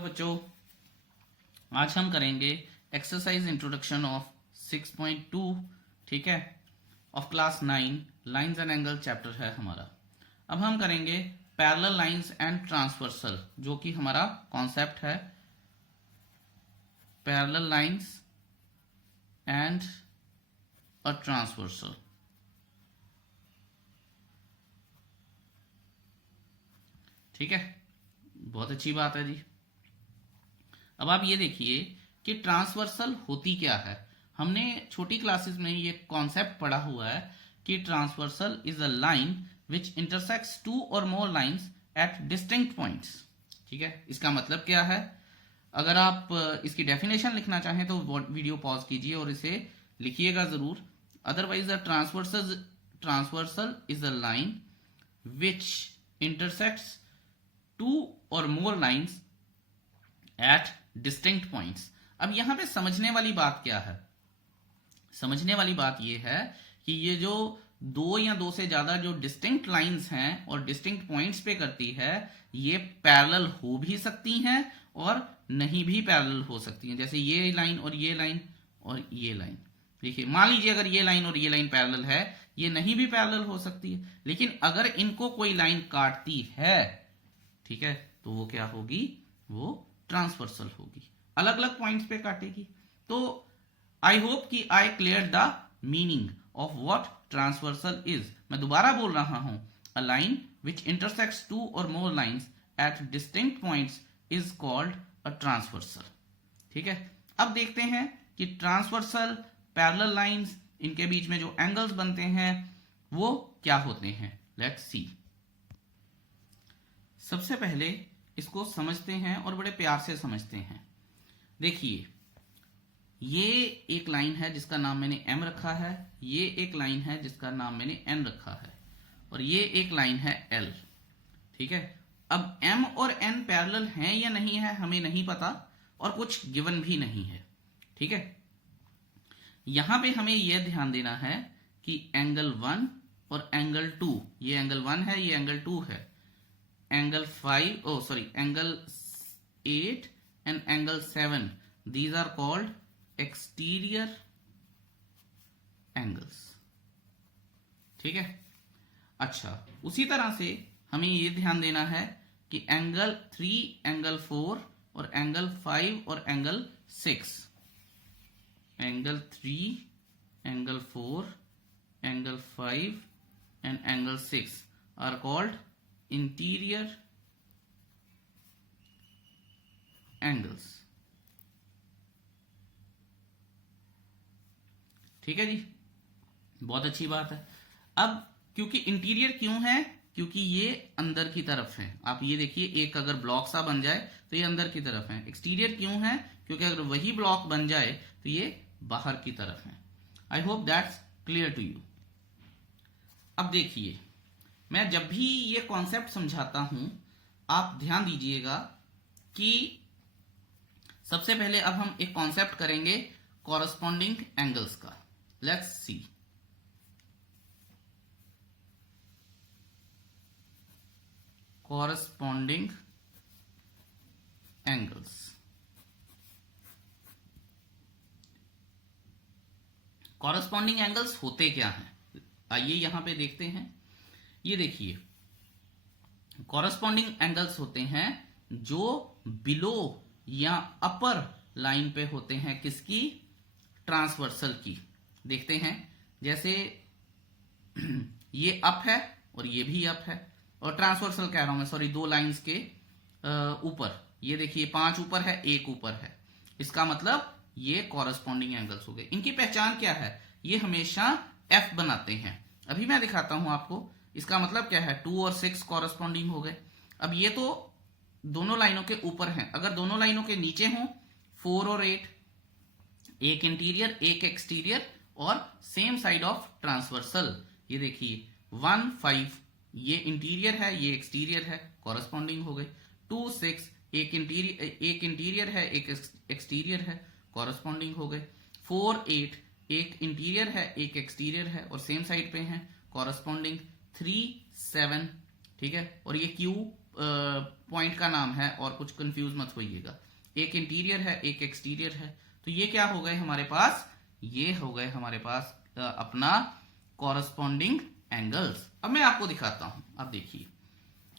तो बच्चों आज हम करेंगे एक्सरसाइज इंट्रोडक्शन ऑफ 6.2 ठीक है of class 9 lines and angle chapter है हमारा। अब हम करेंगे पैरेलल लाइंस एंड ट्रांसवर्सल जो कि हमारा कॉन्सेप्ट है parallel lines and a transversal. ठीक है, बहुत अच्छी बात है जी। अब आप ये देखिए कि ट्रांसवर्सल होती क्या है। हमने छोटी क्लासेस में ये कॉन्सेप्ट पढ़ा हुआ है कि transversal is a line which intersects two और more lines at distinct points. ठीक है, इसका मतलब क्या है? अगर आप इसकी डेफिनेशन लिखना चाहें तो वीडियो पॉज कीजिए और इसे लिखिएगा जरूर। Otherwise transversal is a line which intersects two और more lines at distinct points. अब यहां पे समझने वाली बात क्या है? समझने वाली बात यह है कि ये जो दो या दो से ज्यादा जो डिस्टिंक्ट लाइंस हैं और डिस्टिंक्ट पॉइंट्स पे करती है, ये पैरेलल हो भी सकती हैं और नहीं भी पैरेलल हो सकती हैं। जैसे ये लाइन और ये लाइन और ये लाइन। देखिए, मान लीजिए अगर ये लाइन और ये लाइन पैरेलल है, ये नहीं भी पैरेलल हो सकती है, लेकिन अगर इनको कोई लाइन काटती है, ठीक है, तो वो क्या होगी? वो ट्रांसवर्सल होगी, अलग अलग पॉइंट्स पे काटेगी। तो आई होप कि I clear the meaning of what transversal is. मैं दोबारा बोल रहा हूं, a line which intersects two और more lines at distinct points is called a transversal. ठीक है, अब देखते हैं कि ट्रांसवर्सल पैरेलल लाइंस, इनके बीच में जो एंगल्स बनते हैं वो क्या होते हैं। Let's see. सबसे पहले इसको समझते हैं और बड़े प्यार से समझते हैं। देखिए, ये एक लाइन है जिसका नाम मैंने m रखा है, ये एक लाइन है जिसका नाम मैंने n रखा है, और ये एक लाइन है l। ठीक है, अब m और n पैरेलल हैं या नहीं है हमें नहीं पता और कुछ गिवन भी नहीं है। ठीक है, यहां पे हमें यह ध्यान देना है कि एंगल 1 और एंगल 2, ये एंगल 1 है, ये एंगल 2 है, angle 8 and angle 7, these are called exterior angles। ठीक है, अच्छा, उसी तरह से हमें ये ध्यान देना है कि एंगल 3, एंगल 4 और एंगल 5 और angle 6, angle 3, angle 4, angle 5 and angle 6 are called interior angles. ठीक है जी, बहुत अच्छी बात है। अब क्योंकि इंटीरियर क्यों है? क्योंकि ये अंदर की तरफ है। आप ये देखिए, एक अगर ब्लॉक सा बन जाए तो ये अंदर की तरफ है। एक्सटीरियर क्यों है? क्योंकि अगर वही ब्लॉक बन जाए तो ये बाहर की तरफ है। I hope that's clear to you. अब देखिए, मैं जब भी ये कॉन्सेप्ट समझाता हूं, आप ध्यान दीजिएगा कि सबसे पहले अब हम एक कॉन्सेप्ट करेंगे कॉरस्पॉन्डिंग एंगल्स का। Let's see. Corresponding angles. Corresponding angles होते क्या हैं? आइए यहां पे देखते हैं। ये देखिए, कॉरस्पॉन्डिंग एंगल्स होते हैं जो बिलो या अपर लाइन पे होते हैं। किसकी? ट्रांसवर्सल की। देखते हैं, जैसे ये अप है और ये भी अप है, और ट्रांसवर्सल कह रहा हूं मैं, सॉरी, दो लाइंस के ऊपर। ये देखिए, 5 ऊपर है, 1 ऊपर है, इसका मतलब ये कॉरस्पॉन्डिंग एंगल्स हो गए। इनकी पहचान क्या है? ये हमेशा एफ बनाते हैं। अभी मैं दिखाता हूं आपको। इसका मतलब क्या है? 2 और 6 कॉरस्पॉन्डिंग हो गए। अब ये तो दोनों लाइनों के ऊपर हैं। अगर दोनों लाइनों के नीचे हों, 4 और 8, एक इंटीरियर एक एक्सटीरियर और सेम साइड ऑफ ट्रांसवर्सल। ये देखिए 1, 5, ये इंटीरियर है, ये एक्सटीरियर है, कॉरस्पॉन्डिंग हो गए। 2, 6, एक इंटीरियर है, एक एक्सटीरियर है, कॉरस्पॉन्डिंग हो गए। 4, 8, एक इंटीरियर है, एक एक्सटीरियर है और सेम साइड पे हैं, कॉरस्पॉन्डिंग। 3, 7, ठीक है, और ये पॉइंट का नाम है और कुछ कंफ्यूज मत होइएगा। एक इंटीरियर है, एक एक्सटीरियर है। तो ये क्या हो गए हमारे पास, ये हो गए हमारे पास अपना कॉरस्पॉन्डिंग एंगल्स। अब मैं आपको दिखाता हूं। अब देखिए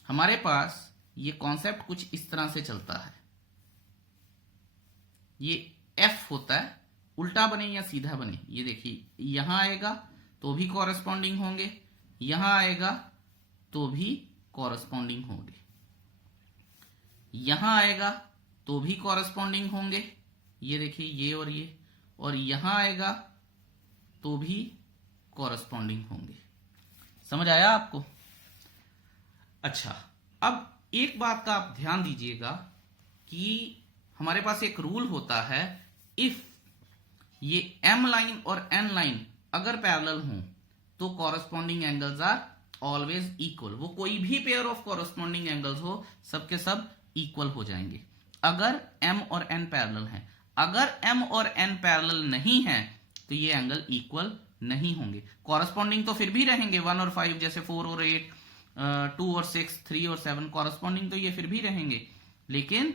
हमारे पास ये कॉन्सेप्ट कुछ इस तरह से चलता है। ये एफ होता है, उल्टा बने या सीधा बने, ये देखिए यहां आएगा तो भी कॉरस्पॉन्डिंग होंगे, यहां आएगा तो भी कॉरस्पॉन्डिंग होंगे, यहां आएगा तो भी कॉरस्पॉन्डिंग होंगे, ये देखिए ये और यहां आएगा तो भी कॉरस्पॉन्डिंग होंगे। समझ आया आपको? अच्छा, अब एक बात का आप ध्यान दीजिएगा कि हमारे पास एक रूल होता है, इफ ये एम लाइन और एन लाइन अगर पैरेलल हों तो corresponding angles are always equal. वो कोई भी पेयर ऑफ कॉरस्पॉन्डिंग एंगल्स हो, सबके सब इक्वल हो जाएंगे अगर एम और एन पैरेलल हैं। अगर एम और एन पैरेलल नहीं है तो ये एंगल इक्वल नहीं होंगे। कॉरस्पॉन्डिंग तो फिर भी रहेंगे, 1 और 5 जैसे 4 और 8, 2 और 6, 3 और 7 कॉरस्पॉन्डिंग तो ये फिर भी रहेंगे, लेकिन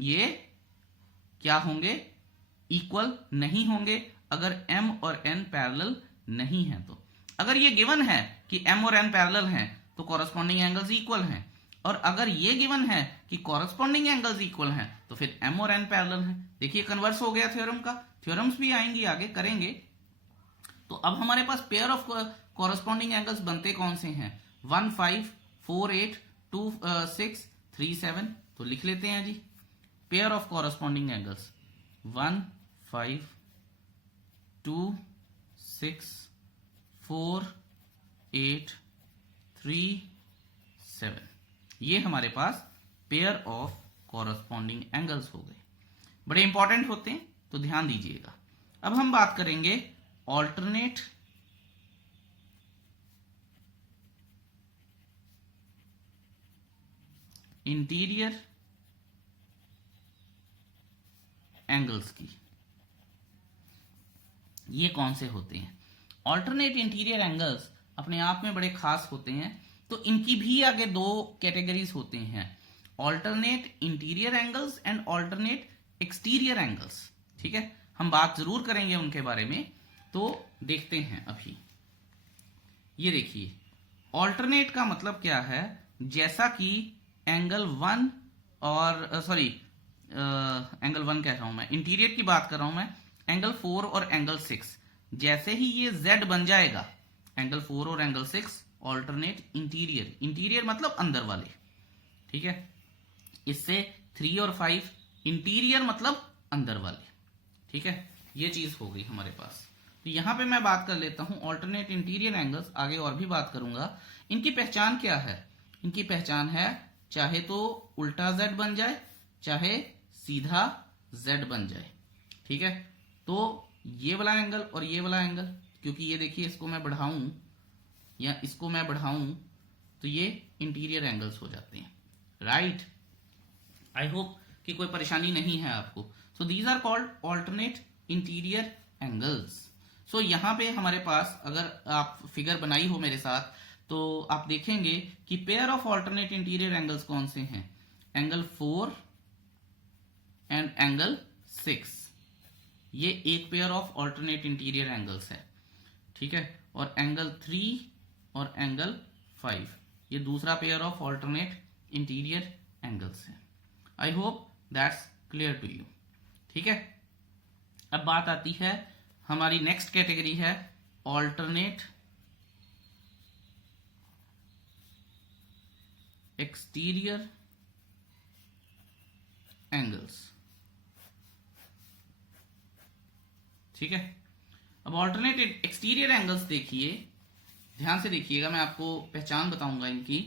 ये क्या होंगे, इक्वल नहीं होंगे अगर m और n पैरेलल नहीं है। तो अगर ये गिवन है कि m और n पैरेलल हैं तो कॉरस्पॉन्डिंग एंगल्स इक्वल हैं, और अगर ये गिवन है कि कॉरस्पॉन्डिंग एंगल्स इक्वल हैं तो फिर m और n पैरेलल हैं। देखिए कन्वर्स हो गया थ्योरम का। थ्योरम्स भी आएंगी आगे करेंगे। तो अब हमारे पास पेयर ऑफ कॉरस्पॉन्डिंग एंगल्स बनते कौन से हैं, 1 5 4 8 2 6 3 7। तो लिख लेते हैं जी, पेयर ऑफ कॉरस्पॉन्डिंग एंगल्स 1 5 2 6 4 8 3 7। ये हमारे पास पेयर ऑफ कॉरस्पॉन्डिंग एंगल्स हो गए। बड़े इंपॉर्टेंट होते हैं तो ध्यान दीजिएगा। अब हम बात करेंगे ऑल्टरनेट इंटीरियर एंगल्स की। ये कौन से होते हैं? ऑल्टरनेट इंटीरियर एंगल्स अपने आप में बड़े खास होते हैं। तो इनकी भी आगे दो कैटेगरीज होते हैं, alternate interior angles and alternate exterior angles. ठीक है, हम बात जरूर करेंगे उनके बारे में। तो देखते हैं अभी। ये देखिए ऑल्टरनेट का मतलब क्या है, जैसा कि एंगल 1 और एंगल 1 कह रहा हूं मैं, इंटीरियर की बात कर रहा हूं मैं, एंगल 4 और एंगल 6, जैसे ही ये Z बन जाएगा, एंगल 4 और एंगल 6 ऑल्टरनेट इंटीरियर। इंटीरियर मतलब अंदर वाले, ठीक है। इससे 3 और 5 इंटीरियर मतलब अंदर वाले, ठीक है। ये चीज हो गई हमारे पास। तो यहां पे मैं बात कर लेता हूं ऑल्टरनेट इंटीरियर एंगल्स, आगे और भी बात करूंगा। इनकी पहचान क्या है? इनकी पहचान है चाहे तो उल्टा Z बन जाए, चाहे सीधा Z बन जाए, ठीक है। तो ये वाला एंगल और ये वाला एंगल, क्योंकि ये देखिए इसको मैं बढ़ाऊं या इसको मैं बढ़ाऊं तो ये इंटीरियर एंगल्स हो जाते हैं, राइट। आई होप कि कोई परेशानी नहीं है आपको। So these are called alternate interior angles. So यहां पे हमारे पास, अगर आप फिगर बनाई हो मेरे साथ, तो आप देखेंगे कि pair of alternate interior angles कौन से हैं, एंगल 4 एंड एंगल 6। ये एक pair of alternate interior angles है, ठीक है। और एंगल 3 और एंगल 5 ये दूसरा pair of alternate interior angles है। I hope that's clear to you, ठीक है। अब बात आती है, हमारी नेक्स्ट कैटेगरी है ऑल्टरनेट एक्सटीरियर एंगल्स, ठीक है। अब ऑल्टरनेट एक्सटीरियर एंगल्स देखिए, ध्यान से देखिएगा, मैं आपको पहचान बताऊंगा इनकी,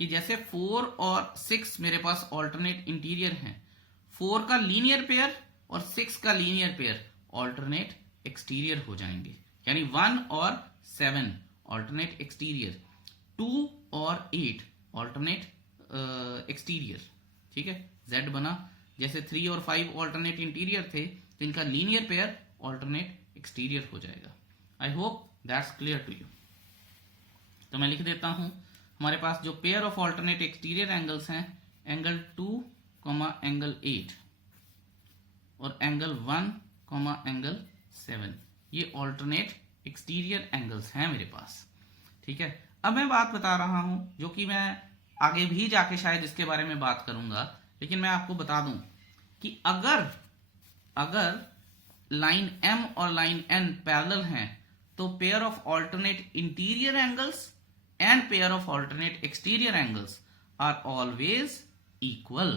कि जैसे 4 और 6 मेरे पास ऑल्टरनेट इंटीरियर हैं, 4 का लीनियर पेयर और 6 का लीनियर पेयर ऑल्टरनेट एक्सटीरियर हो जाएंगे। यानी 1 और 7 ऑल्टरनेट एक्सटीरियर, 2 और 8 ऑल्टरनेट एक्सटीरियर, ठीक है। Z बना, जैसे 3 और 5 ऑल्टरनेट इंटीरियर थे तो इनका लीनियर पेयर ऑल्टरनेट एक्सटीरियर हो जाएगा। I hope that's clear to you. तो मैं लिख देता हूं, हमारे पास जो pair of alternate exterior angles हैं, एंगल 2 एंगल 8 और एंगल 1 एंगल 7, ये ऑल्टरनेट एक्सटीरियर एंगल्स हैं मेरे पास। ठीक है, अब मैं बात बता रहा हूं जो कि मैं आगे भी जाके शायद इसके बारे में बात करूंगा, लेकिन मैं आपको बता दूं कि अगर लाइन M और लाइन N पैरेलल हैं तो pair of alternate interior angles and pair of alternate exterior angles are always equal.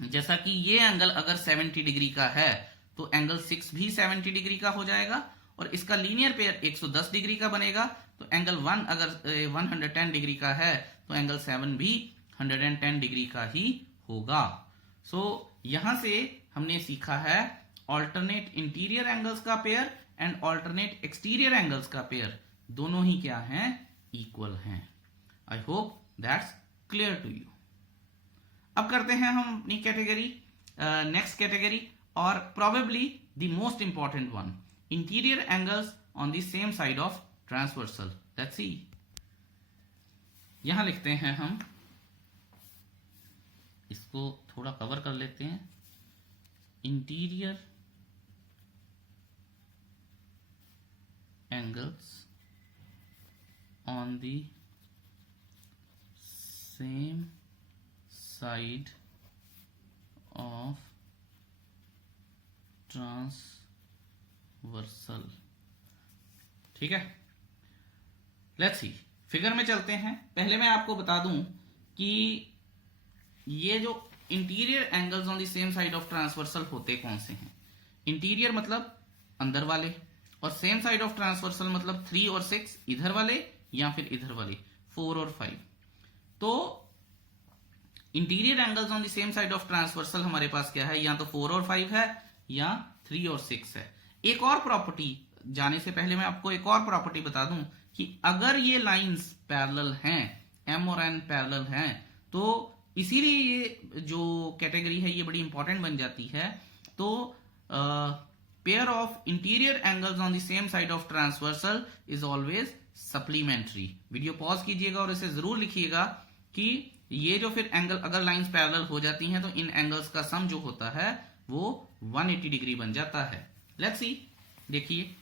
जैसा कि ये एंगल अगर 70 डिग्री का है तो एंगल 6 भी 70 डिग्री का हो जाएगा, और इसका लीनियर पेयर 110 डिग्री का बनेगा। तो एंगल 1 अगर 110 डिग्री का है तो एंगल 7 भी 110 डिग्री का ही होगा। सो यहां से हमने सीखा है ऑल्टरनेट इंटीरियर एंगल्स का pair and alternate exterior angles का पेयर दोनों ही क्या हैं, इक्वल हैं। I hope that's clear to you. अब करते हैं हम अपनी कैटेगरी, नेक्स्ट कैटेगरी, और probably the most important one, interior angles on the same side of transversal. Let's see, यहां लिखते हैं हम, इसको थोड़ा कवर कर लेते हैं, interior angles on the same side of transversal. ठीक है, लेट्स सी, फिगर में चलते हैं। पहले मैं आपको बता दूं कि ये जो interior angles on the same side of transversal होते कौन से हैं। इंटीरियर मतलब अंदर वाले, और सेम साइड ऑफ ट्रांसवर्सल मतलब 3 और 6 इधर वाले या फिर इधर वाले 4 और 5। तो interior angles on the same side of transversal हमारे पास क्या है, या तो 4 और 5 है या 3 और 6 है। एक और प्रॉपर्टी जाने से पहले मैं आपको एक और प्रॉपर्टी बता दूं कि अगर ये लाइंस पैरेलल हैं, M और N पैरेलल हैं, तो इसीलिए ये जो कैटेगरी है ये बड़ी इंपॉर्टेंट बन जाती है। तो pair of interior angles on the same side of transversal is always supplementary. Video pause कीजिएगा और इसे जरूर लिखिएगा कि ये जो फिर एंगल अगर लाइंस पैरेलल हो जाती हैं तो इन एंगल्स का सम जो होता है वो 180 डिग्री बन जाता है। लेट्स सी, देखिए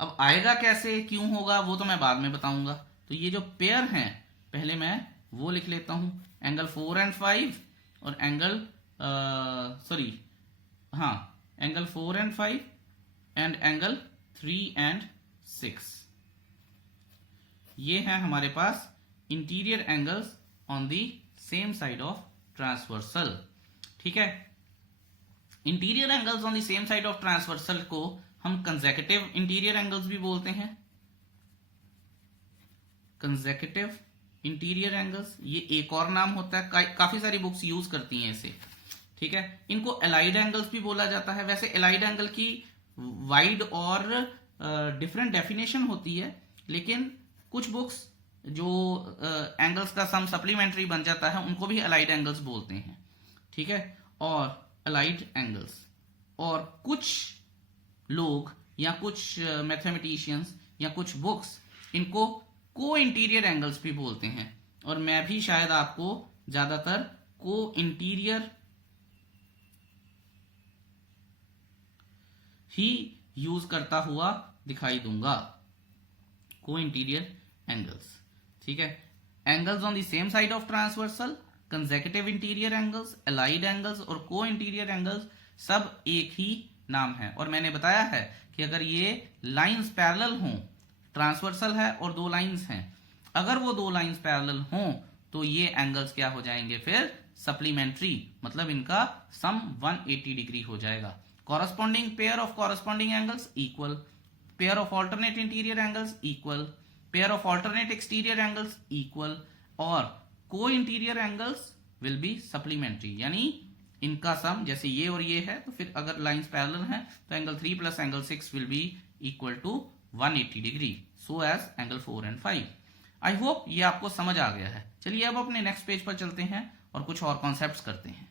अब आएगा कैसे, क्यों होगा, वो तो मैं बाद में बताऊंगा। तो ये जो पेयर हैं पहले मैं वो लिख लेता हूं, एंगल 4 एंड 5 और angle angle 4 and 5 and angle 3 and 6। ये है हमारे पास interior angles on the same side of transversal. ठीक है, interior angles on the same side of transversal को हम कंसेक्यूटिव इंटीरियर एंगल्स भी बोलते हैं। कंसेक्यूटिव इंटीरियर एंगल्स ये एक और नाम होता है, काफी सारी बुक्स यूज करती हैं इसे। ठीक है, इनको एलाइड एंगल्स भी बोला जाता है। वैसे एलाइड एंगल की वाइड और डिफरेंट डेफिनेशन होती है, लेकिन कुछ बुक्स जो एंगल्स का सम सप्लीमेंट्री बन जाता है उनको भी एलाइड एंगल्स बोलते हैं। ठीक है, और एलाइड एंगल्स, और कुछ लोग या कुछ मैथमेटिशियंस या कुछ बुक्स इनको को इंटीरियर एंगल्स भी बोलते हैं, और मैं भी शायद आपको ज्यादातर को इंटीरियर ही यूज करता हुआ दिखाई दूंगा, को इंटीरियर एंगल्स। ठीक है, angles on the same side of transversal, consecutive interior angles, allied angles और को इंटीरियर एंगल्स सब एक ही नाम है। और मैंने बताया है कि अगर ये लाइंस पैरेलल हों, ट्रांसवर्सल है और दो लाइंस हैं, अगर वो दो लाइंस पैरेलल हों तो ये एंगल्स क्या हो जाएंगे, फिर सप्लीमेंट्री, मतलब इनका सम 180 डिग्री हो जाएगा। Corresponding pair of corresponding angles equal, pair of alternate interior angles equal, pair of alternate exterior angles equal, और को interior angles will be supplementary, यानी इनका सम जैसे ये और ये है, तो फिर अगर लाइंस पैरेलल हैं तो angle 3 plus angle 6 will be equal to 180 degree, so as angle 4 and 5। I hope ये आपको समझ आ गया है। चलिए अब अपने नेक्स्ट पेज पर चलते हैं और कुछ और कॉन्सेप्ट्स करते हैं।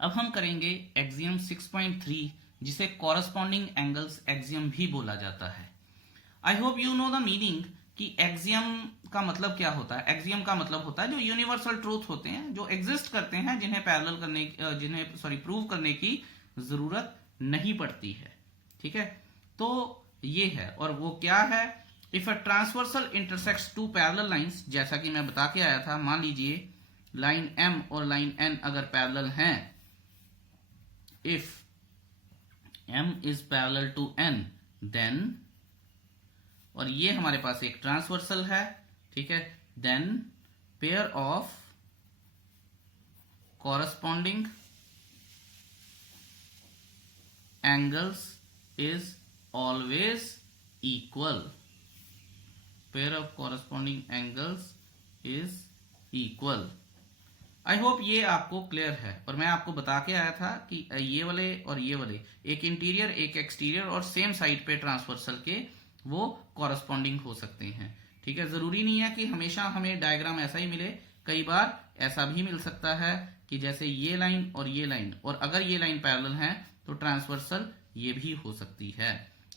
अब हम करेंगे एक्सियम 6.3, जिसे कॉरस्पॉन्डिंग एंगल्स एक्सियम भी बोला जाता है। I hope you know the meaning कि एक्सियम का मतलब क्या होता है। एक्सियम का मतलब होता है जो यूनिवर्सल ट्रूथ होते हैं, जो एग्जिस्ट करते हैं, जिन्हें पैरेलल करने प्रूव करने की जरूरत नहीं पड़ती है। ठीक है, तो ये है। और वो क्या है? If a transversal intersects two parallel lines, जैसा कि मैं बता के आया था, मान लीजिए लाइन M और लाइन N अगर पैरेलल हैं, if M is parallel to N, then, और ये हमारे पास एक ट्रांसवर्सल है, ठीक है, then pair of corresponding angles is always equal. Pair of corresponding angles is equal. I hope ये आपको क्लियर है। और मैं आपको बता के आया था कि ये वाले और ये वाले, एक इंटीरियर एक एक्सटीरियर और सेम साइड पे ट्रांसवर्सल के, वो कॉरस्पॉन्डिंग हो सकते हैं। ठीक है, जरूरी नहीं है कि हमेशा हमें डायग्राम ऐसा ही मिले, कई बार ऐसा भी मिल सकता है कि जैसे ये लाइन और ये लाइन, और अगर ये लाइन पैरेलल है तो ट्रांसवर्सल ये भी हो सकती है।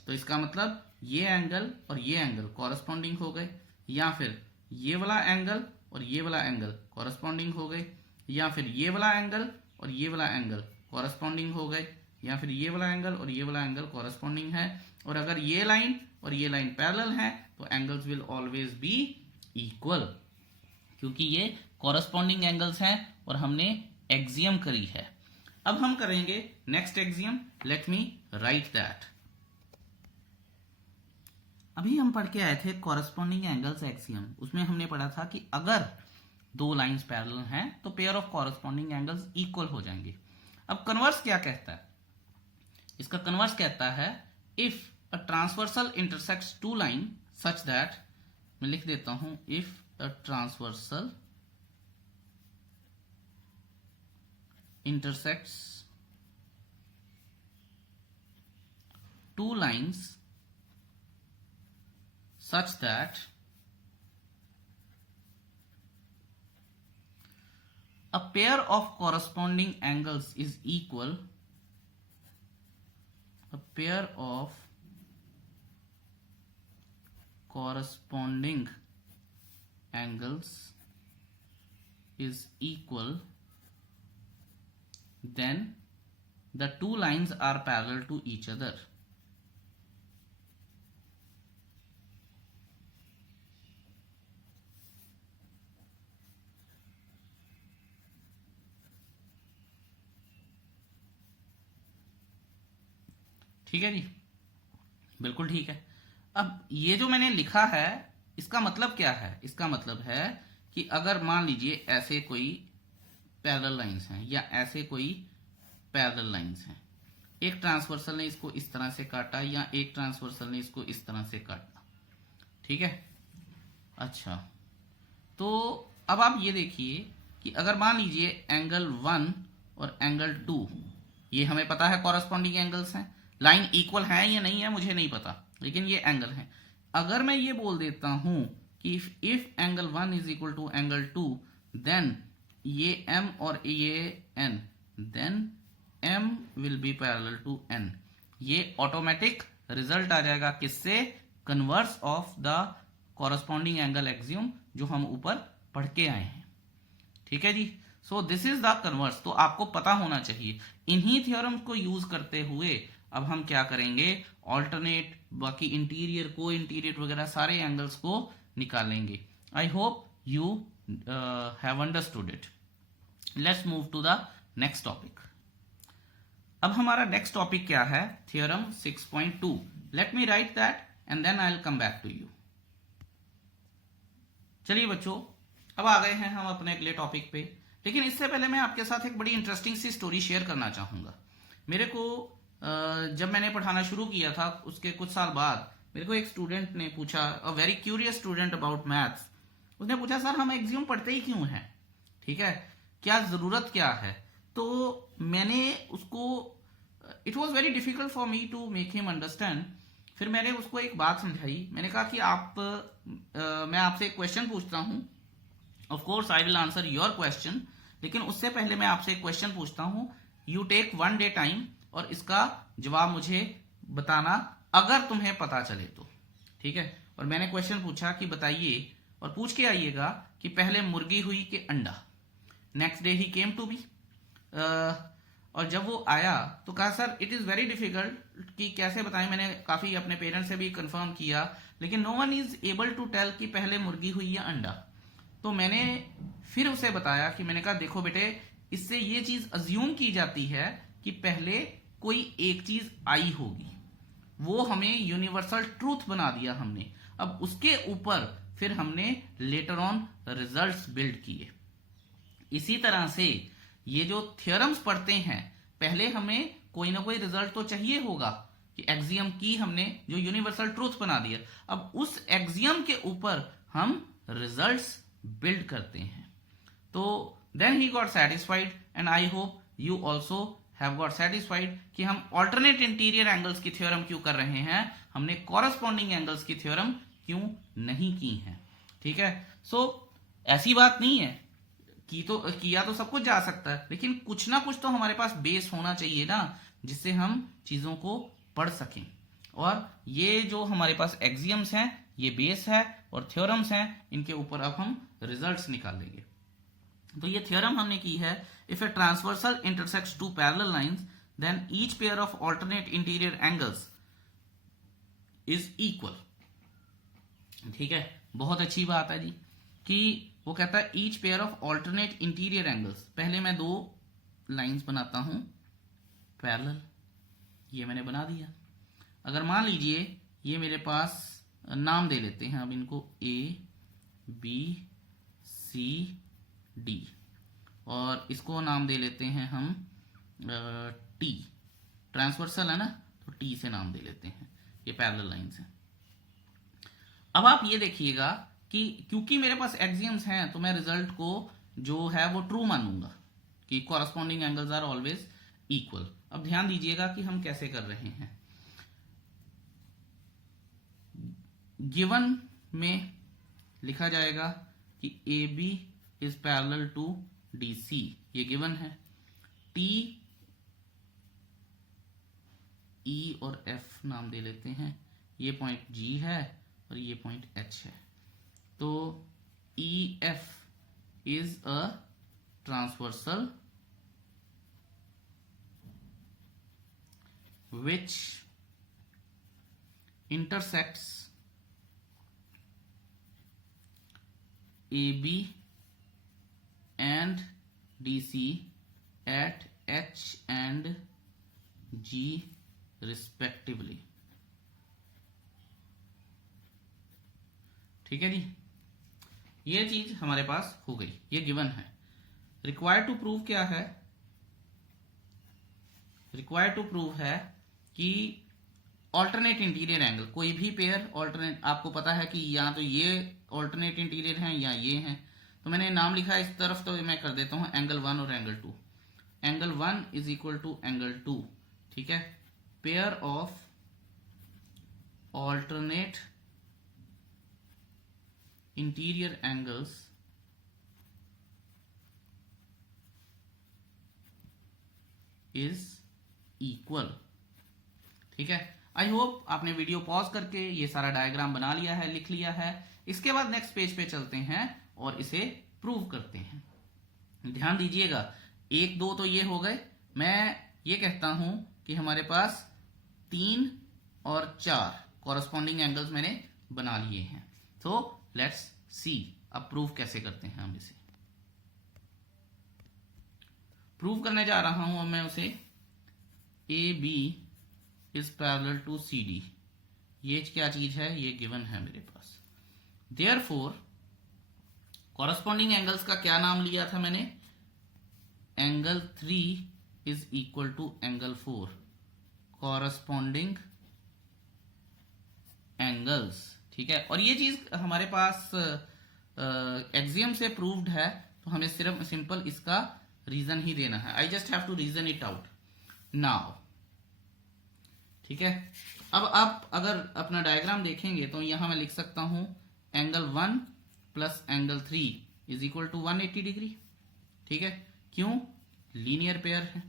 तो इसका मतलब ये एंगल और ये एंगल कॉरस्पॉन्डिंग हो गए, या फिर ये वाला एंगल और ये वाला एंगल कॉरस्पॉन्डिंग हो गए, या फिर ये वाला एंगल और ये वाला एंगल कॉरस्पॉन्डिंग हो गए, या फिर ये वाला एंगल और ये वाला एंगल कॉरस्पॉन्डिंग है। और अगर ये लाइन और ये लाइन पैरेलल है तो angles will always be equal, क्योंकि ये कॉरस्पॉन्डिंग एंगल्स हैं और हमने एक्सियम करी है। अब हम करेंगे next axiom. Late me write that. अभी हम पढ़ के आए थे कॉरस्पॉन्डिंग एंगल्स एक्सियम। उसमें हमने पढ़ा था कि अगर दो लाइंस पैरेलल हैं तो pair of corresponding angles equal हो जाएंगे। अब कन्वर्स क्या कहता है? इसका कन्वर्स कहता है if a transversal intersects two line such that, मैं लिख देता हूं, if a transversal intersects two lines such that a pair of corresponding angles is equal, a pair of corresponding angles is equal, then the two lines are parallel to each other. ठीक है जी, बिल्कुल ठीक है। अब ये जो मैंने लिखा है इसका मतलब क्या है? इसका मतलब है कि अगर मान लीजिए ऐसे कोई पैरेलल लाइंस हैं या ऐसे कोई पैरेलल लाइंस हैं, एक ट्रांसवर्सल ने इसको इस तरह से काटा या एक ट्रांसवर्सल ने इसको इस तरह से काटा, ठीक है। अच्छा, तो अब आप ये देखिए कि अगर मान लीजिए एंगल 1 और एंगल 2, ये हमें पता है कॉरस्पॉन्डिंग एंगल्स हैं। लाइन इक्वल है या नहीं है मुझे नहीं पता, लेकिन ये एंगल है। अगर मैं ये बोल देता हूं कि if angle 1 is equal to angle 2, then ये m और ये n, then m will be parallel to n। ये ऑटोमेटिक रिजल्ट आ जाएगा किससे? Converse of the corresponding angle axiom जो हम ऊपर पढ़ के आए हैं। ठीक है जी, so this is the converse. तो आपको पता होना चाहिए। इन्हीं थ्योरम को यूज करते हुए अब हम क्या करेंगे? ऑल्टरनेट, बाकी इंटीरियर, को इंटीरियर वगैरह सारे एंगल्स को निकालेंगे। I hope you have understood it. Let's move to the next topic. अब हमारा नेक्स्ट टॉपिक क्या है? Theorem 6.2। Let me write that and then I will come back to you. चलिए बच्चों, अब आ गए हैं हम अपने अगले टॉपिक पे। लेकिन इससे पहले मैं आपके साथ एक बड़ी इंटरेस्टिंग सी स्टोरी शेयर करना चाहूंगा। मेरे को जब मैंने पढ़ाना शुरू किया था उसके कुछ साल बाद मेरे को एक स्टूडेंट ने पूछा, a very curious student about maths, उसने पूछा सर हम एक्सियम पढ़ते ही क्यों हैं? ठीक है, क्या जरूरत क्या है? तो मैंने उसको, it was very difficult for me to make him understand. फिर मैंने उसको एक बात समझाई। मैंने कहा कि मैं आपसे एक क्वेश्चन पूछता हूं, of course I will answer your question, लेकिन उससे पहले मैं आपसे एक क्वेश्चन पूछता हूं। यू टेक 1 डे टाइम और इसका जवाब मुझे बताना अगर तुम्हें पता चले तो। ठीक है। और मैंने क्वेश्चन पूछा कि बताइए, और पूछ के आइएगा कि पहले मुर्गी हुई कि अंडा। Next day he came to be, और जब वो आया तो कहा sir it is very difficult कि कैसे बताएं। मैंने काफी अपने पेरेंट्स से भी कंफर्म किया, लेकिन no one is able to tell कि पहले मुर्गी हुई या अंडा। तो मैंने फिर उसे बताया कि मैंने कहा देखो बेटे, इससे ये चीज अज्यूम की जाती है कि पहले कोई एक चीज आई होगी, वो हमें यूनिवर्सल ट्रूथ बना दिया हमने। अब उसके ऊपर फिर हमने लेटर ऑन रिजल्ट्स बिल्ड किए। इसी तरह से ये जो थ्योरम्स पढ़ते हैं, पहले हमें कोई ना कोई रिजल्ट तो चाहिए होगा कि एक्सियम की हमने जो यूनिवर्सल ट्रूथ बना दिया, अब उस एक्सियम के ऊपर हम रिजल्ट्स बिल्ड करते हैं। तो then he got satisfied and I hope you also have got satisfied कि हम ऑल्टरनेट इंटीरियर एंगल्स की थ्योरम क्यों कर रहे हैं, हमने कॉरस्पॉन्डिंग एंगल्स की थ्योरम क्यों नहीं की है। ठीक है। सो ऐसी बात नहीं है कि तो किया तो सब कुछ जा सकता है, लेकिन कुछ ना कुछ तो हमारे पास बेस होना चाहिए ना, जिससे हम चीजों को पढ़ सकें। और ये जो हमारे पास एक्सियम्स हैं ये बेस है, और थ्योरम्स हैं इनके ऊपर अब हम रिजल्ट्स निकालेंगे। तो ये थ्योरम हमने की है, if a transversal intersects two parallel lines then each pair of alternate interior angles is equal. ठीक है, बहुत अच्छी बात है जी कि वो कहता है each pair of alternate interior angles. पहले मैं दो लाइंस बनाता हूं पैरेलल, ये मैंने बना दिया। अगर मान लीजिए ये मेरे पास नाम दे लेते हैं अब इनको ए बी सी डी, और इसको नाम दे लेते हैं हम टी। ट्रांसवर्सल है ना, तो टी से नाम दे लेते हैं, ये पैरेलल लाइंस हैं। अब आप ये देखिएगा कि क्योंकि मेरे पास एक्सियम्स हैं तो मैं रिजल्ट को जो है वो ट्रू मानूंगा कि corresponding angles are always equal. अब ध्यान दीजिएगा कि हम कैसे कर रहे हैं। गिवन में लिखा जाएगा कि A B is parallel to D C, ये गिवन है। टी ई और एफ नाम दे लेते हैं, ये पॉइंट जी है और ये पॉइंट एच है। तो ई F is a transversal which intersects AB and DC at H and G respectively। ठीक है जी, ये चीज हमारे पास हो गई, ये गिवन है। रिक्वायर्ड टू प्रूव क्या है? रिक्वायर्ड टू प्रूव है कि ऑल्टरनेट इंटीरियर एंगल, कोई भी पेयर ऑल्टरनेट, आपको पता है कि या तो ये ऑल्टरनेट इंटीरियर हैं या ये हैं, तो मैंने नाम लिखा है इस तरफ, तो मैं कर देता हूं एंगल 1 और angle 2। Angle 1 is equal to angle 2। ठीक है, pair of alternate interior angles is equal. ठीक है, आई होप आपने वीडियो पॉज करके ये सारा डायग्राम बना लिया है, लिख लिया है। इसके बाद नेक्स्ट पेज पे चलते हैं और इसे प्रूव करते हैं। ध्यान दीजिएगा, 1 2 तो ये हो गए। मैं ये कहता हूं कि हमारे पास 3 और 4 कॉरस्पॉन्डिंग एंगल्स मैंने बना लिए हैं। तो लेट्स सी अब प्रूव कैसे करते हैं। हम इसे प्रूव करने जा रहा हूं, अब मैं उसे A B is parallel to C D. ये क्या चीज है? ये गिवन है मेरे पास। देयरफॉर कॉरस्पॉन्डिंग एंगल्स का क्या नाम लिया था मैंने? Angle 3 is equal to angle 4। Corresponding angles, ठीक है। और ये चीज हमारे पास एक्सियम से प्रूव्ड है, तो हमें सिर्फ सिंपल इसका रीजन ही देना है। I just have to reason it out now. ठीक है, अब आप अगर अपना डायग्राम देखेंगे तो यहां मैं लिख सकता हूं angle 1 plus angle 3 is equal to 180 degree. ठीक है, क्यों? लीनियर पेयर है।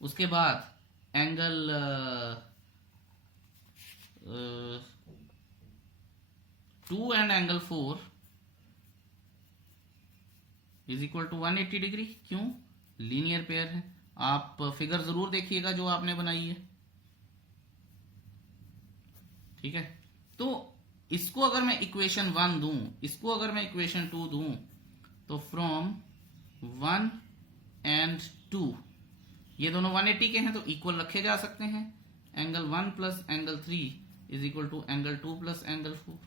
उसके बाद angle 2 and angle 4 is equal to 180 degree. क्यों? लीनियर पेयर है। आप फिगर जरूर देखिएगा जो आपने बनाई है, ठीक है। तो इसको अगर मैं इक्वेशन 1 दूं, इसको अगर मैं इक्वेशन 2 दूं, तो फ्रॉम 1 एंड 2 ये दोनों 180 के हैं तो इक्वल रखे जा सकते हैं। Angle 1 plus angle 3 is equal to angle 2 plus angle 4।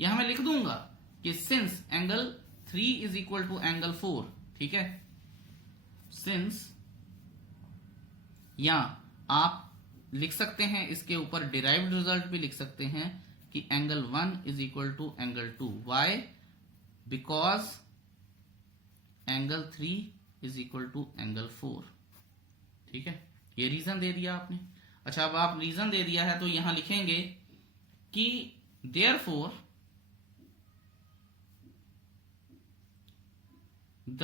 यहां मैं लिख दूंगा कि since angle 3 is equal to angle 4, ठीक है, सिंस, या आप लिख सकते हैं इसके ऊपर डिराइव्ड रिजल्ट भी लिख सकते हैं कि angle 1 is equal to angle 2। Why? Because angle 3 is equal to angle 4, ठीक है। ये रीजन दे दिया आपने। अच्छा, अब आप रीजन दे दिया है तो यहां लिखेंगे कि देयरफॉर द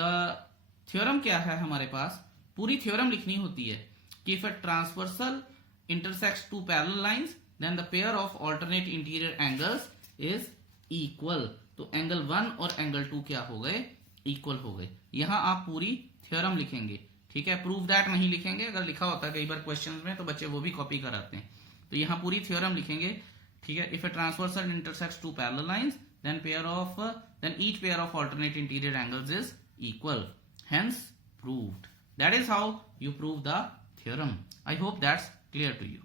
थ्योरम क्या है हमारे पास, पूरी थ्योरम लिखनी होती है कि if a transversal intersects two parallel lines then the pair of alternate interior angles is equal। तो एंगल 1 और एंगल 2 क्या हो गए? इक्वल हो गए। यहां आप पूरी थ्योरम लिखेंगे, ठीक है। प्रूव दैट नहीं लिखेंगे, अगर लिखा होता है कई बार क्वेश्चंस में तो बच्चे वो भी कॉपी कराते हैं। तो यहां पूरी थ्योरम लिखेंगे, ठीक है। If a transversal intersects two parallel lines then each pair of alternate interior angles is equal, hence proved। that is how you prove the theorem। I hope that's clear to you।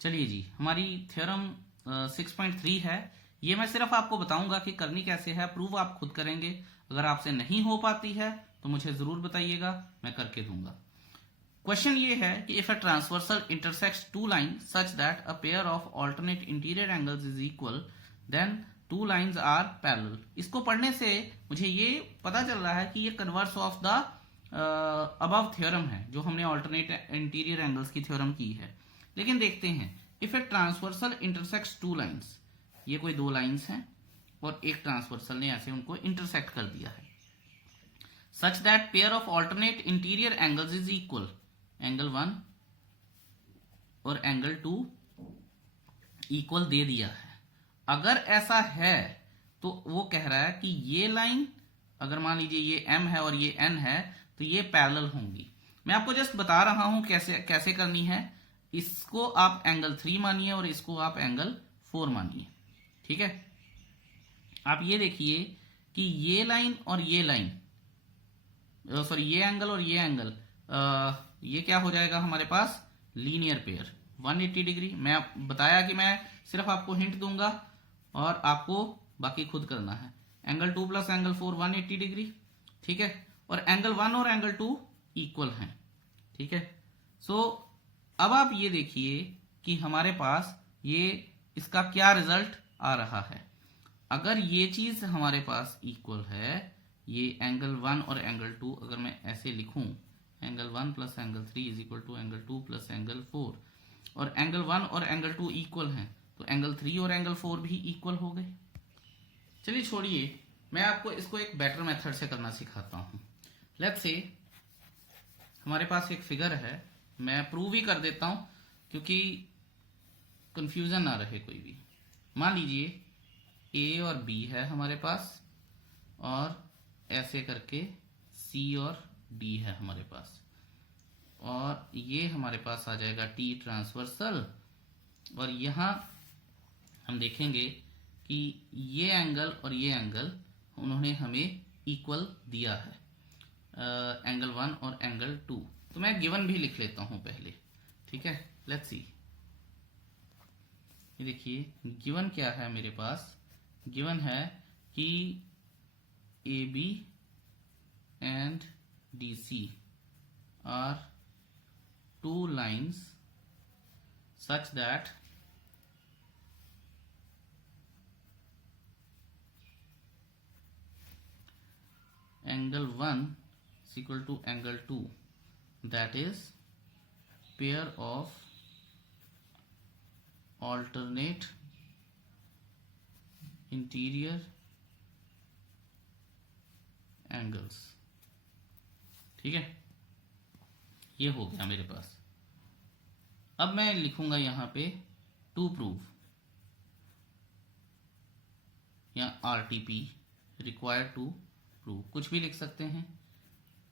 चलिए जी, हमारी theorem 6.3 है। ये मैं सिर्फ आपको बताऊंगा कि करनी कैसे है, प्रूव आप खुद करेंगे। अगर आपसे नहीं हो पाती है तो मुझे जरूर बताइएगा, मैं करके दूंगा। क्वेश्चन ये है कि if a transversal intersects two line such that a pair of alternate interior angles is equal then two lines are parallel. इसको पढ़ने से मुझे ये पता चल रहा है कि ये converse of the above theorem है जो हमने ऑल्टरनेट इंटीरियर एंगल्स की थ्योरम की है। लेकिन देखते हैं, if a transversal intersects two lines, ये कोई दो लाइंस हैं और एक ट्रांसवर्सल ने ऐसे उनको इंटरसेक्ट कर दिया है, such that pair of alternate interior angles is equal, angle 1 और एंगल 2 इक्वल दे दिया है। अगर ऐसा है तो वो कह रहा है कि ये लाइन, अगर मान लीजिए ये m है और ये n है, तो ये पैरेलल होंगी। मैं आपको जस्ट बता रहा हूं कैसे कैसे करनी है। इसको आप एंगल 3 मानिए और इसको आप एंगल 4 मानिए, ठीक है। आप ये देखिए कि ये लाइन और ये लाइन, सॉरी ये एंगल और ये एंगल, ये क्या हो जाएगा हमारे पास? Linear pair 180 degree. मैं बताया कि मैं सिर्फ आपको हिंट दूंगा और आपको बाकी खुद करना है। एंगल 2 प्लस एंगल 4 180 डिग्री, ठीक है। और एंगल 1 और एंगल 2 इक्वल हैं, ठीक है। सो अब आप ये देखिए कि हमारे पास ये इसका क्या रिजल्ट आ रहा है। अगर ये चीज हमारे पास इक्वल है, ये एंगल 1 और एंगल 2 अगर मैं ऐसे लिखूं, angle 1 plus angle 3 is equal to angle 2 plus angle 4, और एंगल 1 और एंगल 2 इक्वल हैं, तो एंगल 3 और एंगल 4 भी इक्वल हो गए। चलिए छोड़िए, मैं आपको इसको एक बेटर मेथड से करना सिखाता हूं। लेट्स से हमारे पास एक फिगर है, मैं प्रूव ही कर देता हूं क्योंकि कंफ्यूजन ना रहे कोई भी। मान लीजिए ए और बी है हमारे पास, और ऐसे करके सी और डी है हमारे पास, और ये हमारे पास आ जाएगा टी ट्रांसवर्सल। और यहां हम देखेंगे कि ये एंगल और ये एंगल उन्होंने हमें इक्वल दिया है, एंगल 1 और एंगल 2। तो मैं गिवन भी लिख लेता हूं पहले, ठीक है। लेट्स सी, ये देखिए गिवन क्या है मेरे पास। गिवन है कि A B and D C are two lines such that angle 1 is equal to angle 2, that is pair of alternate interior angles, ठीक है। ये हो गया मेरे पास। अब मैं लिखूंगा यहां पे टू प्रूव या RTP रिक्वायर्ड टू प्रूव, कुछ भी लिख सकते हैं।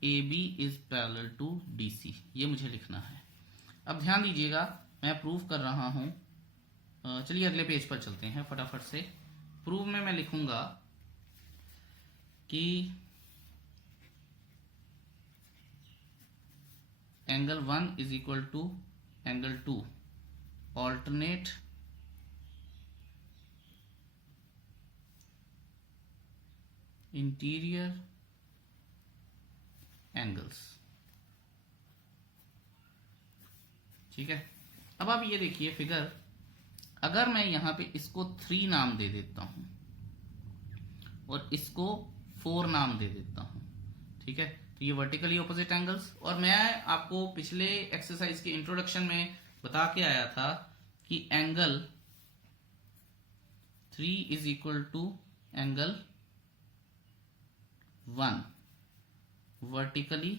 AB is parallel to DC, ये मुझे लिखना है। अब ध्यान दीजिएगा, मैं प्रूव कर रहा हूं। चलिए अगले पेज पर चलते हैं फटाफट से। प्रूव में मैं लिखूंगा कि angle 1 is equal to angle 2 alternate interior angles. ठीक है, अब आप ये देखिए फिगर, अगर मैं यहां पे इसको 3 नाम दे देता हूं और इसको 4 नाम दे देता हूं, ठीक है, तो ये वर्टिकली ऑपोजिट एंगल्स। और मैं आपको पिछले एक्सरसाइज के इंट्रोडक्शन में बता के आया था कि angle 3 is equal to angle 1 vertically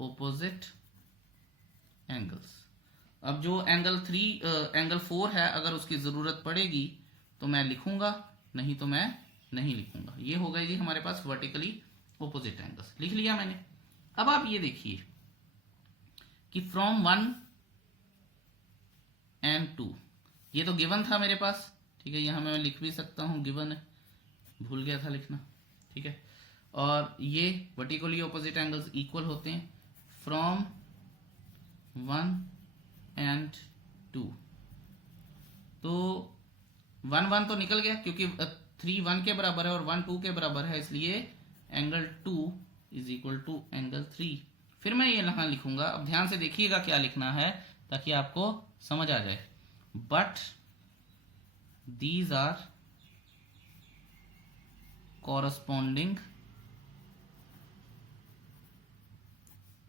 opposite angles. अब जो एंगल 4 है, अगर उसकी जरूरत पड़ेगी तो मैं लिखूंगा, नहीं तो मैं नहीं लिखूंगा। ये हो गई जी हमारे पास वर्टिकली ऑपोजिट एंगल्स, लिख लिया मैंने। अब आप ये देखिए कि फ्रॉम 1 and 2, ये तो गिवन था मेरे पास, ठीक है, यहां मैं लिख भी सकता हूं, गिवन है, भूल गया था लिखना, ठीक है। और ये वर्टिकली ऑपोजिट एंगल्स इक्वल होते हैं फ्रॉम 1 and 2। तो 1 1 तो निकल गया क्योंकि 3 1 के बराबर है और 1 2 के बराबर है, इसलिए angle 2 is equal to angle 3। फिर मैं ये यहां लिखूंगा, अब ध्यान से देखिएगा क्या लिखना है ताकि आपको समझ आ जाए। But these are corresponding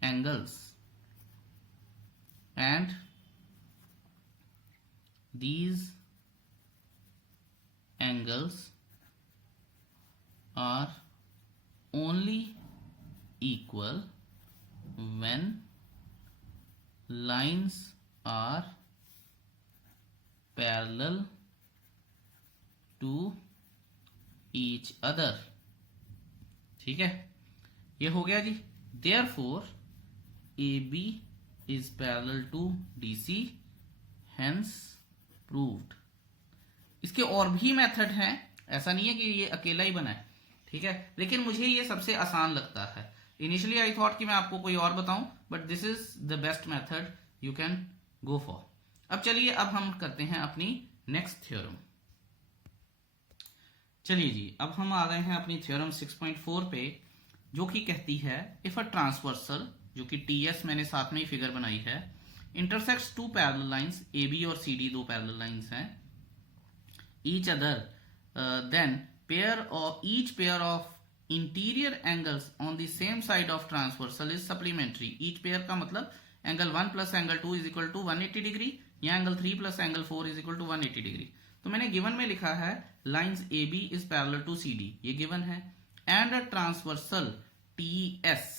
angles and these angles are only equal when lines are parallel to each other। ठीक है, ये हो गया जी। therefore AB is parallel to DC, hence proved। इसके और भी मेथड हैं, ऐसा नहीं है कि ये अकेला ही बना है, ठीक है, लेकिन मुझे ये सबसे आसान लगता है। इनिशियली आई थॉट कि मैं आपको कोई और बताऊं, but this is the best method you can go for. अब चलिए, अब हम करते हैं अपनी नेक्स्ट थ्योरम। चलिए जी, अब हम आ गए हैं अपनी थ्योरम 6.4 पे, जो कि कहती है इफ अ ट्रांसवर्सल, जो कि TS मैंने साथ में ही फिगर बनाई है, intersects two parallel lines AB और CD, दो पैरेलल लाइंस हैं, each other, then each pair of interior angles on the same side of transversal is supplementary। each pair का मतलब angle 1 plus angle 2 is equal to 180 degree या angle 3 plus angle 4 is equal to 180 degree. तो मैंने given में लिखा है lines AB is parallel to CD, ये given है, and a transversal TS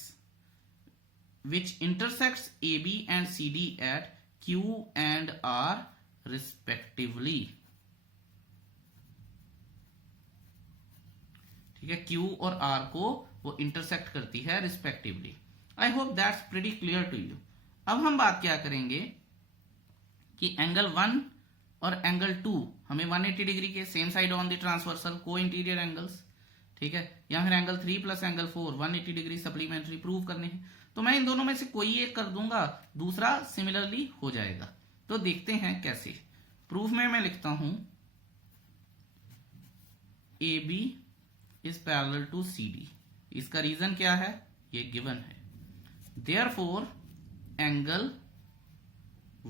which intersects AB and CD at Q and R respectively। ठीक है, Q और R को वो इंटरसेक्ट करती है respectively. I hope that's pretty clear to you. अब हम बात क्या करेंगे कि एंगल 1 और एंगल 2 हमें 180 डिग्री के same side on the transversal को इंटीरियर एंगल्स, ठीक है, या फिर angle 3 plus angle 4 180 degree supplementary prove करने हैं। तो मैं इन दोनों में से कोई एक कर दूंगा, दूसरा सिमिलरली हो जाएगा। तो देखते हैं कैसे। प्रूफ में मैं लिखता हूं AB is parallel to CD। इसका रीजन क्या है, ये गिवन है। Therefore angle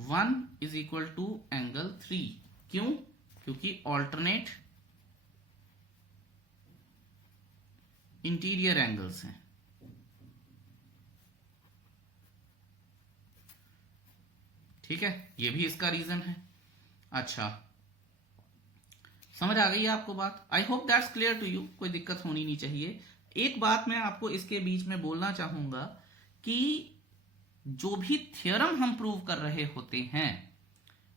1 is equal to angle 3। क्यों? क्योंकि ऑल्टरनेट इंटीरियर एंगल्स हैं। ठीक है, ये भी इसका रीजन है। अच्छा, समझ आ गई है आपको बात? I hope that's clear to you, कोई दिक्कत होनी नहीं चाहिए। एक बात मैं आपको इसके बीच में बोलना चाहूंगा कि जो भी थ्योरम हम प्रूव कर रहे होते हैं,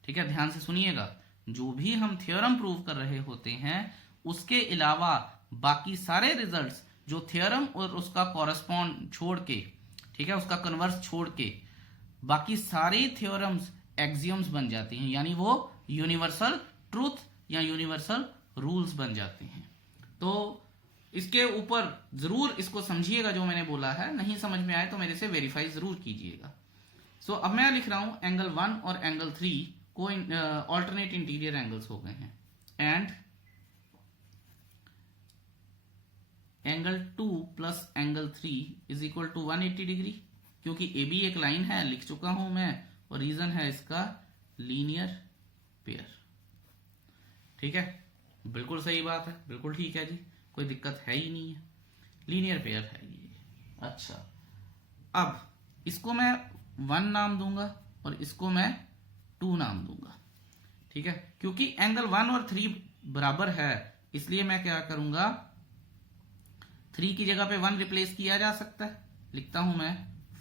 ठीक है, ध्यान से सुनिएगा। जो भी हम थ्योरम प्रूव कर रहे होते हैं उसके अलावा बाकी सारे रिजल्ट्स जो थ्योरम और उसका कॉरेस्पॉन्ड छोड़ के, ठीक है, उसका कन्वर्स छोड़ के बाकी सारे थ्योरम्स एक्सियम्स बन जाते हैं, यानी वो यूनिवर्सल ट्रूथ या यूनिवर्सल रूल्स बन जाते हैं। तो इसके ऊपर जरूर इसको समझिएगा जो मैंने बोला है, नहीं समझ में आए तो मेरे से वेरीफाई जरूर कीजिएगा। सो अब मैं लिख रहा हूं एंगल 1 और एंगल 3 को ऑल्टरनेट इंटीरियर एंगल्स हो गए हैं, and angle 2 plus angle 3 is equal to 180 degree, क्योंकि ए बी एक लाइन है, लिख चुका हूं मैं, और रीजन है इसका लीनियर पेयर। ठीक है, बिल्कुल सही बात है, बिल्कुल ठीक है जी, कोई दिक्कत है ही नहीं है, लीनियर पेयर है ये। अच्छा, अब इसको मैं 1 नाम दूंगा और इसको मैं 2 नाम दूंगा। ठीक है, क्योंकि एंगल 1 और 3 बराबर है इसलिए मैं क्या करूंगा, 3 की जगह पे 1 रिप्लेस किया जा सकता है, लिखता हूं मैं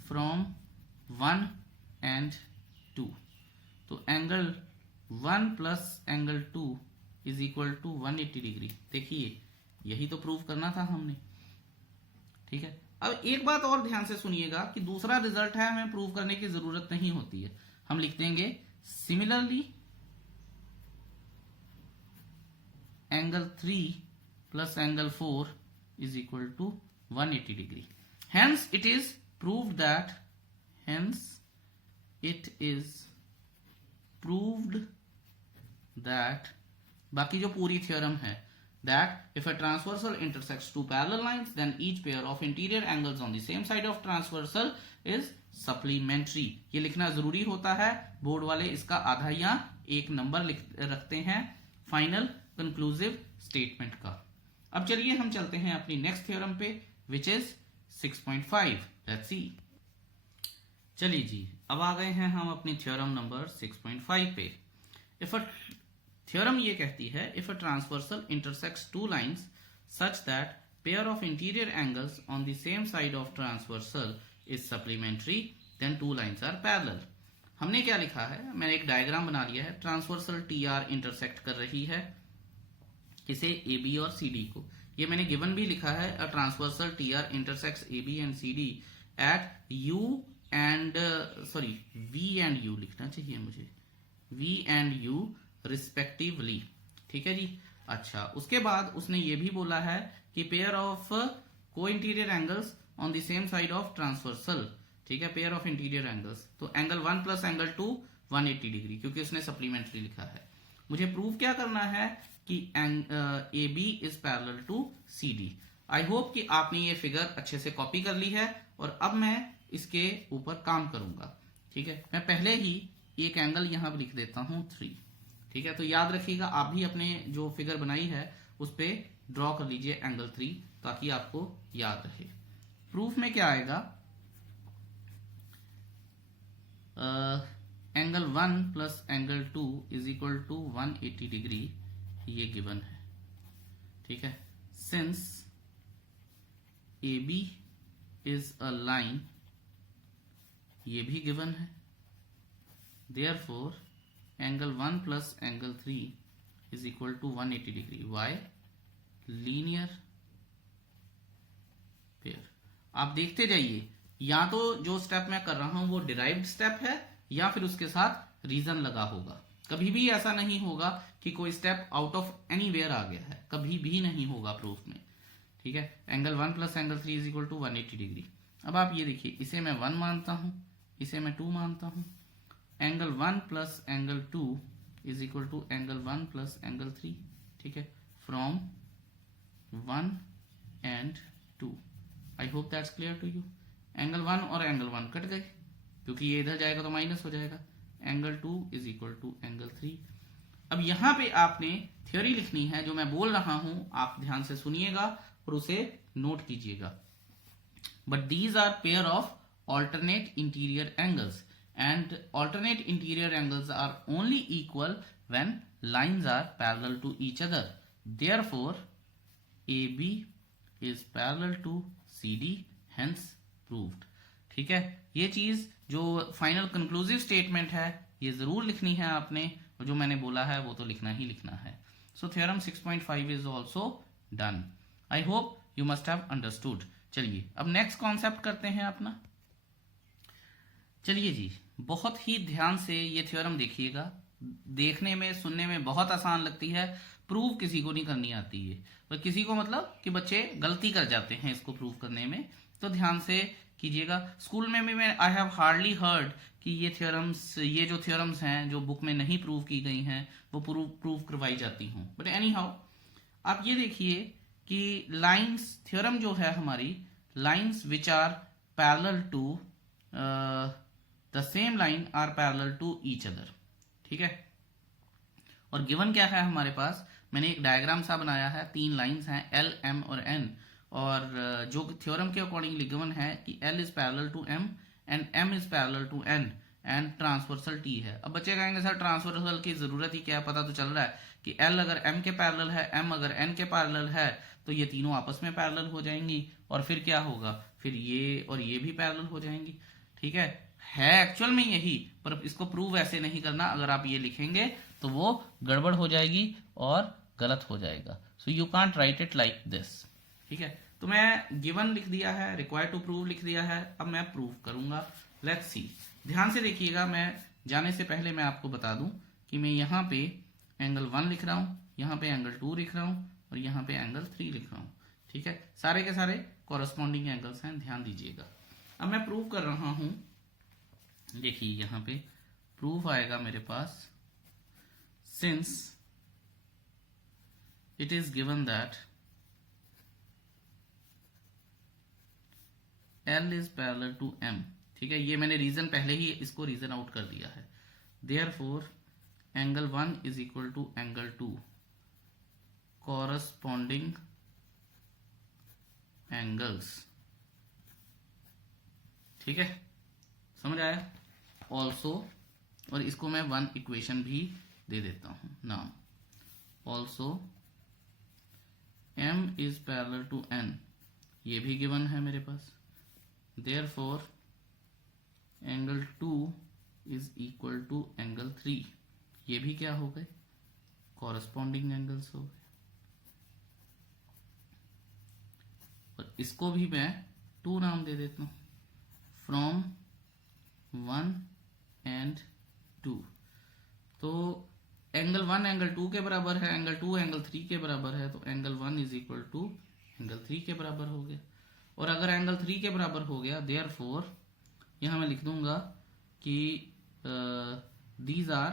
फ्रॉम 1 एंड 2। तो angle 1 plus angle 2 is equal to 180 degree. देखिए यही तो प्रूव करना था हमने। ठीक है, अब एक बात और ध्यान से सुनिएगा कि दूसरा रिजल्ट है, हमें प्रूव करने की जरूरत नहीं होती है, हम लिख देंगे similarly angle 3 plus angle 4 is equal to 180 degree. Hence it is proved that बाकी जो पूरी थ्योरम है, that if a transversal intersects two parallel lines then each pair of interior angles on the same side of transversal is supplementary। ये लिखना जरूरी होता है, board वाले इसका आधा या एक नंबर रखते हैं फाइनल कंक्लूसिव स्टेटमेंट का। अब चलिए हम चलते हैं अपनी नेक्स्ट थ्योरम पे, विच इज 6.5। Let's see. चलिए जी, अब आ गए हैं हम अपनी थ्योरम नंबर 6.5 पे। इफ अ थ्योरम ये कहती है, if a transversal intersects two lines such that pair of interior angles on the same side of transversal is supplementary then two lines are parallel. हमने क्या लिखा है, मैंने एक डायग्राम बना लिया है, ट्रांसवर्सल टी आर इंटरसेक्ट कर रही है किसे, ए बी और सी डी को। ये मैंने गिवन भी लिखा है, a transversal T R intersects A B and C D at U and sorry V and U लिखना चाहिए मुझे, वी एंड यू रिस्पेक्टिवली। ठीक है जी। अच्छा, उसके बाद उसने ये भी बोला है कि पेयर ऑफ को interior angles on the same side of transversal. ठीक है, पेयर ऑफ इंटीरियर एंगल्स, तो एंगल 1 प्लस एंगल 2 180 डिग्री, क्योंकि उसने सप्लीमेंट्री लिखा है। मुझे प्रूव क्या करना है कि A B is parallel to C D. I hope कि आपने ये फिगर अच्छे से कॉपी कर ली है और अब मैं इसके ऊपर काम करूंगा। ठीक है, मैं पहले ही एक एंगल यहां पर लिख देता हूं 3। ठीक है, तो याद रखिएगा, आप भी अपने जो फिगर बनाई है उस पर ड्रॉ कर लीजिए एंगल 3 ताकि आपको याद रहे। प्रूफ में क्या आएगा, angle 1 plus angle 2 is equal to 180 degree, ये गिवन है। ठीक है, since A B is a line, ये भी गिवन है, therefore angle 1 plus angle 3 is equal to 180 degree. Why, linear pair. आप देखते जाइए, या तो जो स्टेप मैं कर रहा हूं वो डिराइव्ड स्टेप है या फिर उसके साथ रीजन लगा होगा। कभी भी ऐसा नहीं होगा कि कोई स्टेप आउट ऑफ एनीवेयर आ गया है, कभी भी नहीं होगा प्रूफ में। ठीक है, angle 1 plus angle 3 is equal to 180 degree. अब आप ये देखिए, इसे मैं 1 मानता हूं, इसे मैं 2 मानता हूं। Angle 1 plus angle 2 is equal to angle 1 plus angle 3। ठीक है, from 1 and 2। I hope that's clear to you. Angle 1 और एंगल 1 कट गए क्योंकि ये इधर जाएगा तो माइनस हो जाएगा। Angle 2 is equal to angle 3। अब यहां पे आपने थ्योरी लिखनी है, जो मैं बोल रहा हूं आप ध्यान से सुनिएगा और उसे नोट कीजिएगा। But these are pair of alternate interior angles and alternate interior angles are only equal when lines are parallel to each other. Therefore AB is parallel to CD, hence proved। ठीक है, ये चीज जो final conclusive statement है ये ज़रूर लिखनी है आपने, और जो मैंने बोला है वो तो लिखना ही लिखना है। So theorem 6.5 is also done. I hope you must have understood. चलिए अब नेक्स्ट कॉन्सेप्ट करते हैं अपना। चलिए जी, बहुत ही ध्यान से ये थ्योरम देखिएगा। देखने में सुनने में बहुत आसान लगती है, प्रूव किसी को नहीं करनी आती है, और किसी को मतलब कि बच्चे गलती कर जाते हैं इसको प्रूव करने में, तो ध्यान से कीजिएगा। स्कूल में भी मैं आई हैव हार्डली हर्ड कि ये जो थ्योरम्स हैं जो बुक में नहीं प्रूव की गई हैं वो प्रूव करवाई जाती हूँ। बट एनी हाउ, आप ये देखिए कि लाइंस थ्योरम जो है हमारी, lines which are parallel to the same line are parallel to each other. ठीक है, और गिवन क्या है हमारे पास, मैंने एक डायग्राम सा बनाया है, 3 लाइंस हैं एल, एम और एन, और जो थ्योरम के अकॉर्डिंगली गिवन है कि L is parallel to M and M is parallel to N and transversal T है। अब बच्चे कहेंगे सर ट्रांसवर्सल की जरूरत ही क्या है, पता तो चल रहा है कि एल अगर एम के पैरेलल है, एम अगर एन के पैरेलल है, तो ये तीनों आपस में पैरेलल हो जाएंगी, और फिर क्या होगा, फिर ये और ये भी पैरेलल हो जाएंगी। ठीक है एक्चुअल में यही, पर इसको प्रूव ऐसे नहीं करना। अगर आप ये लिखेंगे तो वो गड़बड़ हो जाएगी और गलत हो जाएगा। So you can't right it like this. ठीक है, तो मैं गिवन लिख दिया है, रिक्वायर्ड टू प्रूव लिख दिया है, अब मैं प्रूव करूंगा। लेट्स सी, ध्यान से देखिएगा। मैं जाने से पहले मैं आपको बता दूं कि मैं यहाँ पे एंगल 1 लिख रहा हूँ, यहाँ पे एंगल 2 लिख रहा हूँ, और यहाँ पे एंगल 3 लिख रहा हूँ। ठीक है, सारे के सारे कॉरस्पॉन्डिंग एंगल्स हैं, ध्यान दीजिएगा। अब मैं प्रूव कर रहा हूं, देखिए यहां पे प्रूफ आएगा मेरे पास, since it is given that L is parallel to M। ठीक है, ये मैंने रीजन पहले ही इसको रीजन आउट कर दिया है। Therefore angle 1 is equal to angle 2 corresponding angles. ठीक है, समझ आया। ऑल्सो, और इसको मैं 1 इक्वेशन भी दे देता हूं नाम, also M is parallel to N, ये भी गिवन है मेरे पास। Therefore angle 2 is equal to angle 3, ये भी क्या हो गए, कॉरस्पॉन्डिंग एंगल्स हो गए। और इसको भी मैं 2 नाम दे देता हूं, फ्रॉम 1 एंड 2। तो एंगल 1 एंगल 2 के बराबर है, एंगल 2 एंगल 3 के बराबर है, तो angle 1 is equal to angle 3 के बराबर हो गया। और अगर एंगल 3 के बराबर हो गया, देयरफॉर यहां मैं लिख दूंगा कि these are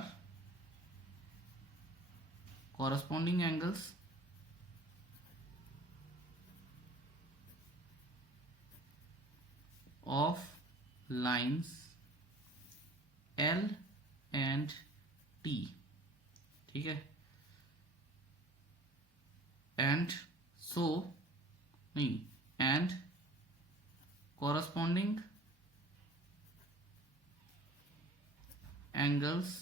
corresponding angles of lines L and T। ठीक है, एंड सो नहीं, and corresponding angles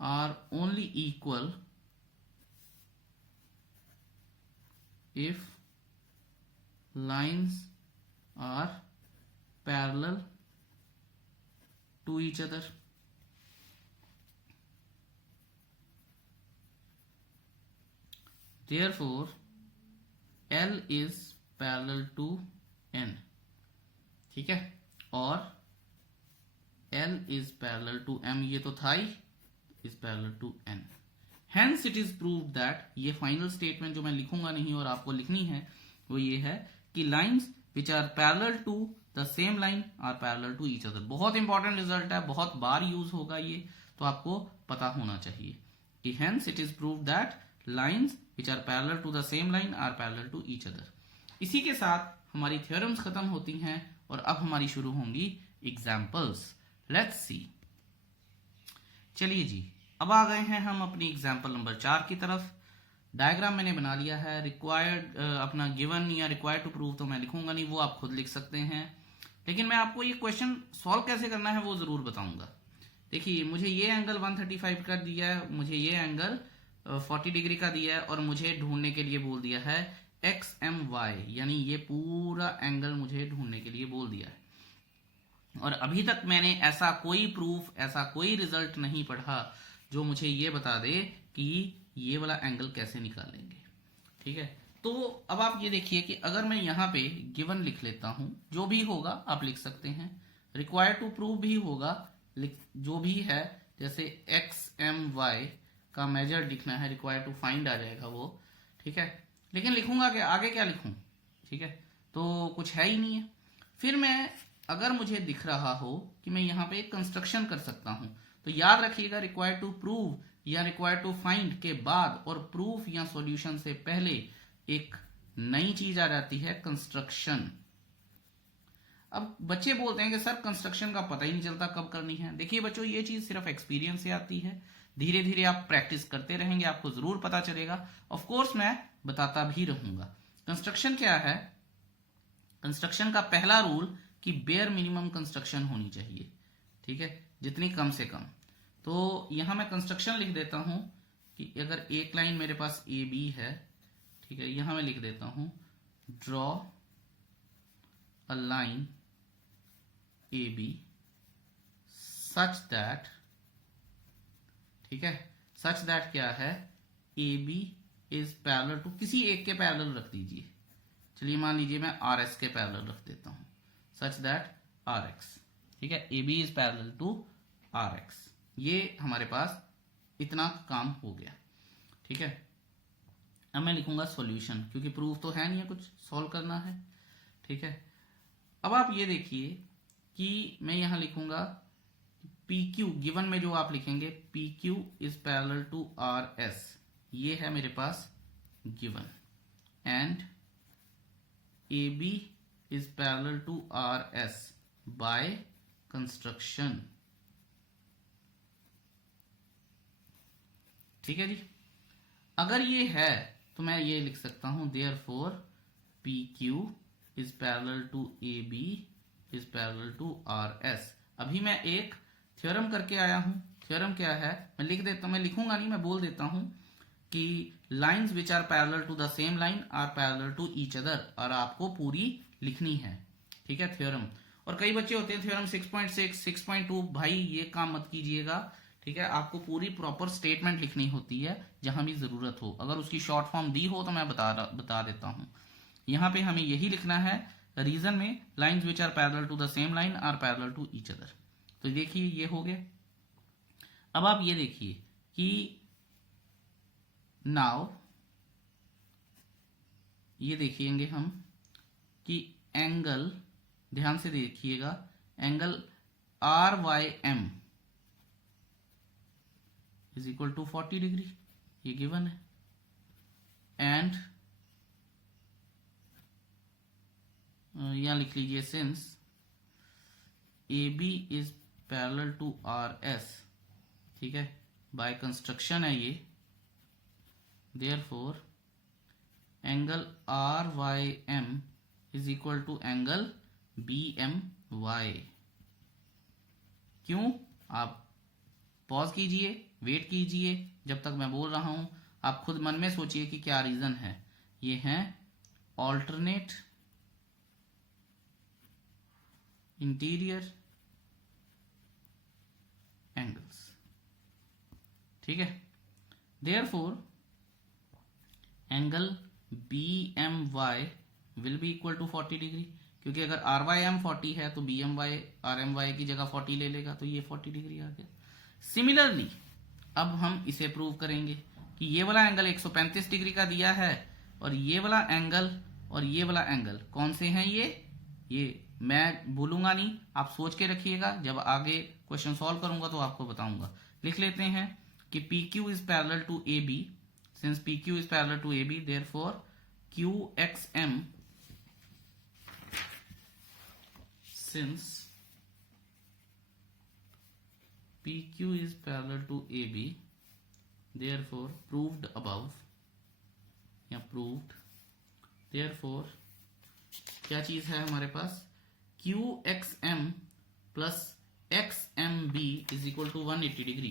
are only equal if lines are parallel to each other। Therefore L is parallel to N। ठीक है, और L is parallel to M, ये तो था ही, is parallel to N। Hence it is proved that, ये final statement जो मैं लिखूंगा नहीं और आपको लिखनी है वो ये है कि lines which are parallel to the same line are parallel to each other. बहुत इंपॉर्टेंट रिजल्ट है, बहुत बार यूज होगा ये, तो आपको पता होना चाहिए कि hence it is proved that lines which are parallel to the same line are parallel to each other. इसी के साथ हमारी थ्योरम्स खत्म होती हैं और अब हमारी शुरू होंगी एग्जाम्पल्स। लेट्स सी, चलिए जी, अब आ गए हैं हम अपनी एग्जाम्पल नंबर 4 की तरफ। डायग्राम मैंने बना लिया है। रिक्वायर्ड अपना गिवन या रिक्वायर्ड टू प्रूव तो मैं लिखूंगा नहीं, वो आप खुद लिख सकते हैं, लेकिन मैं आपको ये क्वेश्चन सॉल्व कैसे करना है वो जरूर बताऊंगा। देखिए, मुझे ये एंगल 135 का दिया है, मुझे ये एंगल 40 डिग्री का दिया है, और मुझे ढूंढने के लिए बोल दिया है XMY, यानी ये पूरा एंगल मुझे ढूंढने के लिए बोल दिया है। और अभी तक मैंने ऐसा कोई प्रूफ, ऐसा कोई रिजल्ट नहीं पढ़ा जो मुझे ये बता दे कि ये वाला एंगल कैसे निकालेंगे। ठीक है, तो अब आप ये देखिए कि अगर मैं यहाँ पे गिवन लिख लेता हूं, जो भी होगा आप लिख सकते हैं, रिक्वायर्ड टू प्रूव भी होगा, जो भी है, जैसे एक्स एम वाई का मेजर लिखना है, रिक्वायर्ड टू फाइंड आ जाएगा वो। ठीक है, लेकिन लिखूंगा क्या, आगे क्या लिखूं? ठीक है, तो कुछ है ही नहीं है। फिर मैं, अगर मुझे दिख रहा हो कि मैं यहाँ पे एक कंस्ट्रक्शन कर सकता हूं, तो याद रखिएगा रिक्वायर्ड टू प्रूव या रिक्वायर्ड टू फाइंड के बाद और प्रूफ या सॉल्यूशन से पहले एक नई चीज आ जाती है, कंस्ट्रक्शन। अब बच्चे बोलते हैं कि सर कंस्ट्रक्शन का पता ही नहीं चलता कब करनी है। देखिए बच्चों, ये चीज सिर्फ एक्सपीरियंस से आती है, धीरे धीरे आप प्रैक्टिस करते रहेंगे, आपको जरूर पता चलेगा। ऑफ कोर्स मैं बताता भी रहूंगा। कंस्ट्रक्शन क्या है? कंस्ट्रक्शन का पहला रूल कि बेयर मिनिमम कंस्ट्रक्शन होनी चाहिए। ठीक है, जितनी कम से कम। तो यहां मैं कंस्ट्रक्शन लिख देता हूं कि अगर एक लाइन मेरे पास ए बी है, ठीक है, यहां मैं लिख देता हूं draw a line A B such that, ठीक है, सच दैट क्या है, A B is parallel to, किसी एक के पैरेलल रख दीजिए, चलिए मान लीजिए मैं आर एस के पैरेलल रख देता हूं, सच दैट आर एक्स। ठीक है, A B is parallel to R X. ये हमारे पास इतना काम हो गया। ठीक है, अब मैं लिखूंगा सॉल्यूशन, क्योंकि प्रूफ तो है नहीं है, कुछ सॉल्व करना है। ठीक है, अब आप ये देखिए कि मैं यहां लिखूंगा पी क्यू, गिवन में जो आप लिखेंगे P Q is parallel to R S, ये है मेरे पास given, and A B is parallel to R S by construction. ठीक है जी, अगर ये है तो मैं ये लिख सकता हूं therefore P Q is parallel to A B is parallel to R S. अभी मैं एक थ्योरम करके आया हूं। थ्योरम क्या है, मैं लिख देता हूं, मैं लिखूंगा नहीं, मैं बोल देता हूं कि lines which are parallel to the same line are parallel to each other, और आपको पूरी लिखनी है। ठीक है, थ्योरम। और कई बच्चे होते हैं थ्योरम 6.6, 6.2, भाई ये काम मत कीजिएगा। ठीक है, आपको पूरी प्रॉपर स्टेटमेंट लिखनी होती है जहां भी जरूरत हो। अगर उसकी शॉर्ट फॉर्म दी हो तो मैं बता देता हूं। यहां पे हमें यही लिखना है, रीजन में lines which are parallel to the same line are parallel to each other. तो देखिए ये हो गया। अब आप ये देखिए कि नाउ ये देखिएंगे हम कि एंगल, ध्यान से देखिएगा, angle R Y M is equal to 40 degree, ये गिवन है, एंड यहां लिख लीजिए since A B is parallel to R S, ठीक है, बाय कंस्ट्रक्शन है ये, therefore angle R Y M is equal to angle B M Y. क्यों? आप पॉज कीजिए, वेट कीजिए जब तक मैं बोल रहा हूं, आप खुद मन में सोचिए कि क्या रीजन है। ये है ऑल्टरनेट इंटीरियर एंगल्स। ठीक है, therefore angle B M Y will be equal to 40 degree, क्योंकि अगर आर वाई एम 40 है तो B M Y R M Y की जगह 40 ले लेगा, तो ये 40 डिग्री आ गया। सिमिलरली अब हम इसे प्रूव करेंगे कि ये वाला एंगल 135 डिग्री का दिया है, और ये वाला एंगल और ये वाला एंगल कौन से हैं? ये मैं बोलूंगा नहीं, आप सोच के रखिएगा, जब आगे क्वेश्चन सॉल्व करूंगा तो आपको बताऊंगा। लिख लेते हैं कि P Q is parallel to A B, since P Q is parallel to A B therefore Q X M, since PQ is parallel to AB, therefore proved above या proved, therefore क्या चीज है हमारे पास, QXM plus XMB is equal to 180 degree,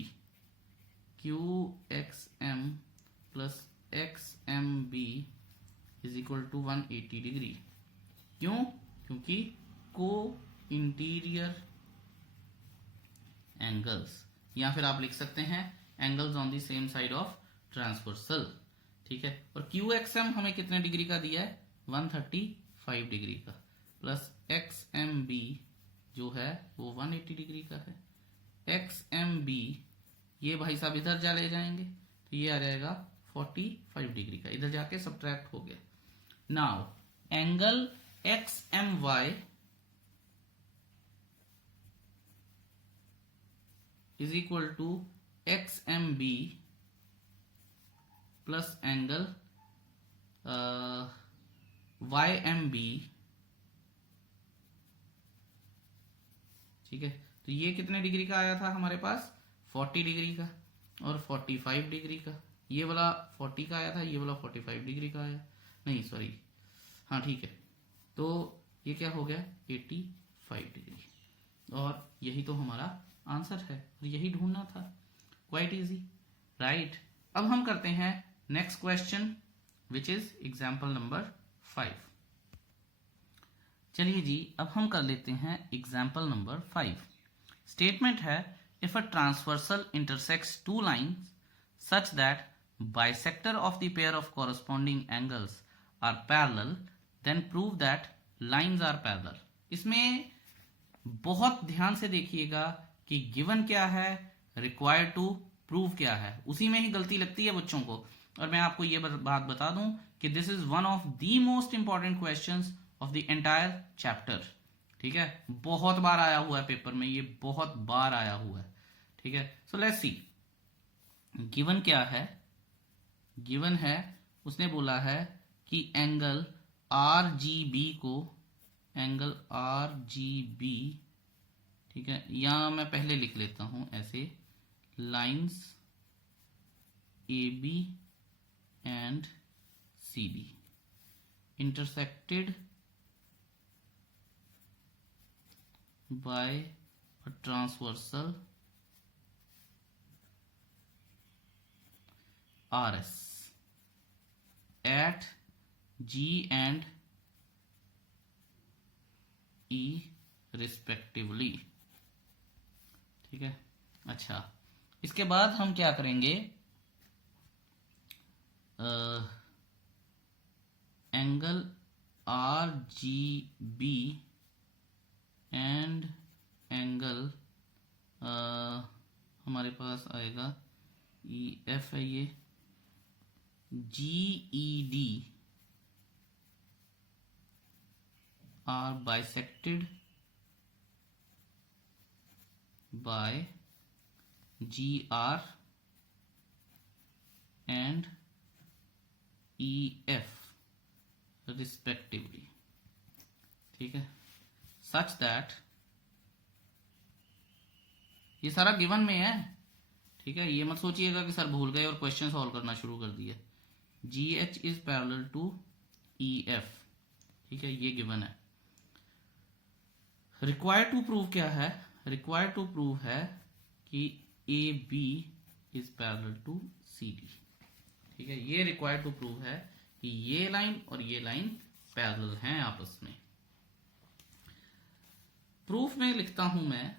QXM plus XMB is equal to 180 degree. क्यों? क्योंकि को interior angles, या फिर आप लिख सकते हैं angles on the same side of transversal. ठीक है, और क्यू एक्स एम हमें कितने डिग्री का दिया है, 135 डिग्री का, प्लस एक्स एम बी जो है वो 180 डिग्री का है। एक्स एम बी ये भाई साहब इधर जा ले जाएंगे तो ये आ जाएगा 45 डिग्री का, इधर जाके सब्ट्रैक्ट हो गया। Now angle X M Y is equal to X M B plus angle Y M B. ठीक है, तो ये कितने डिग्री का आया था हमारे पास, 40 डिग्री का, और 45 डिग्री का। ये वाला 40 का आया था, ये वाला 45 डिग्री का आया, नहीं सॉरी, हाँ ठीक है। तो ये क्या हो गया, 85 डिग्री, और यही तो हमारा आंसर है, और यही ढूंढना था। Quite easy, right. अब हम करते हैं next question which is example number 5। चलिए जी, अब हम कर लेते हैं एग्जाम्पल नंबर 5। स्टेटमेंट है, if a transversal intersects two lines such that bisector of the pair of corresponding angles are parallel then prove that lines are parallel. इसमें बहुत ध्यान से देखिएगा कि गिवन क्या है, रिक्वायर्ड टू प्रूव क्या है, उसी में ही गलती लगती है बच्चों को। और मैं आपको ये बात बता दूं कि this is one of the most important questions of the entire chapter. ठीक है, बहुत बार आया हुआ है पेपर में, ये बहुत बार आया हुआ है। ठीक है, सो लेट्स सी गिवन क्या है। गिवन है, उसने बोला है कि एंगल आर जी बी को, एंगल आर जी बी, ठीक है, यहां मैं पहले लिख लेता हूं ऐसे, lines A B and C D intersected by a transversal RS at G and E respectively। ठीक है, अच्छा, इसके बाद हम क्या करेंगे, angle R G B and angle हमारे पास आएगा ई एफ है, ये G E D R bisected by G R and E F respectively. ठीक है, सच दैट, ये सारा गिवन में है। ठीक है, ये मत सोचिएगा कि सर भूल गए और क्वेश्चन सॉल्व करना शुरू कर दिया। G H is parallel to E F. ठीक है, ये गिवन है। रिक्वायर्ड टू प्रूव क्या है, रिक्वायर्ड टू प्रूव है कि A B is parallel to C D. ठीक है, ये रिक्वायर्ड टू प्रूव है कि ये लाइन और ये लाइन पैरेलल हैं आपस में। प्रूफ में लिखता हूं मैं,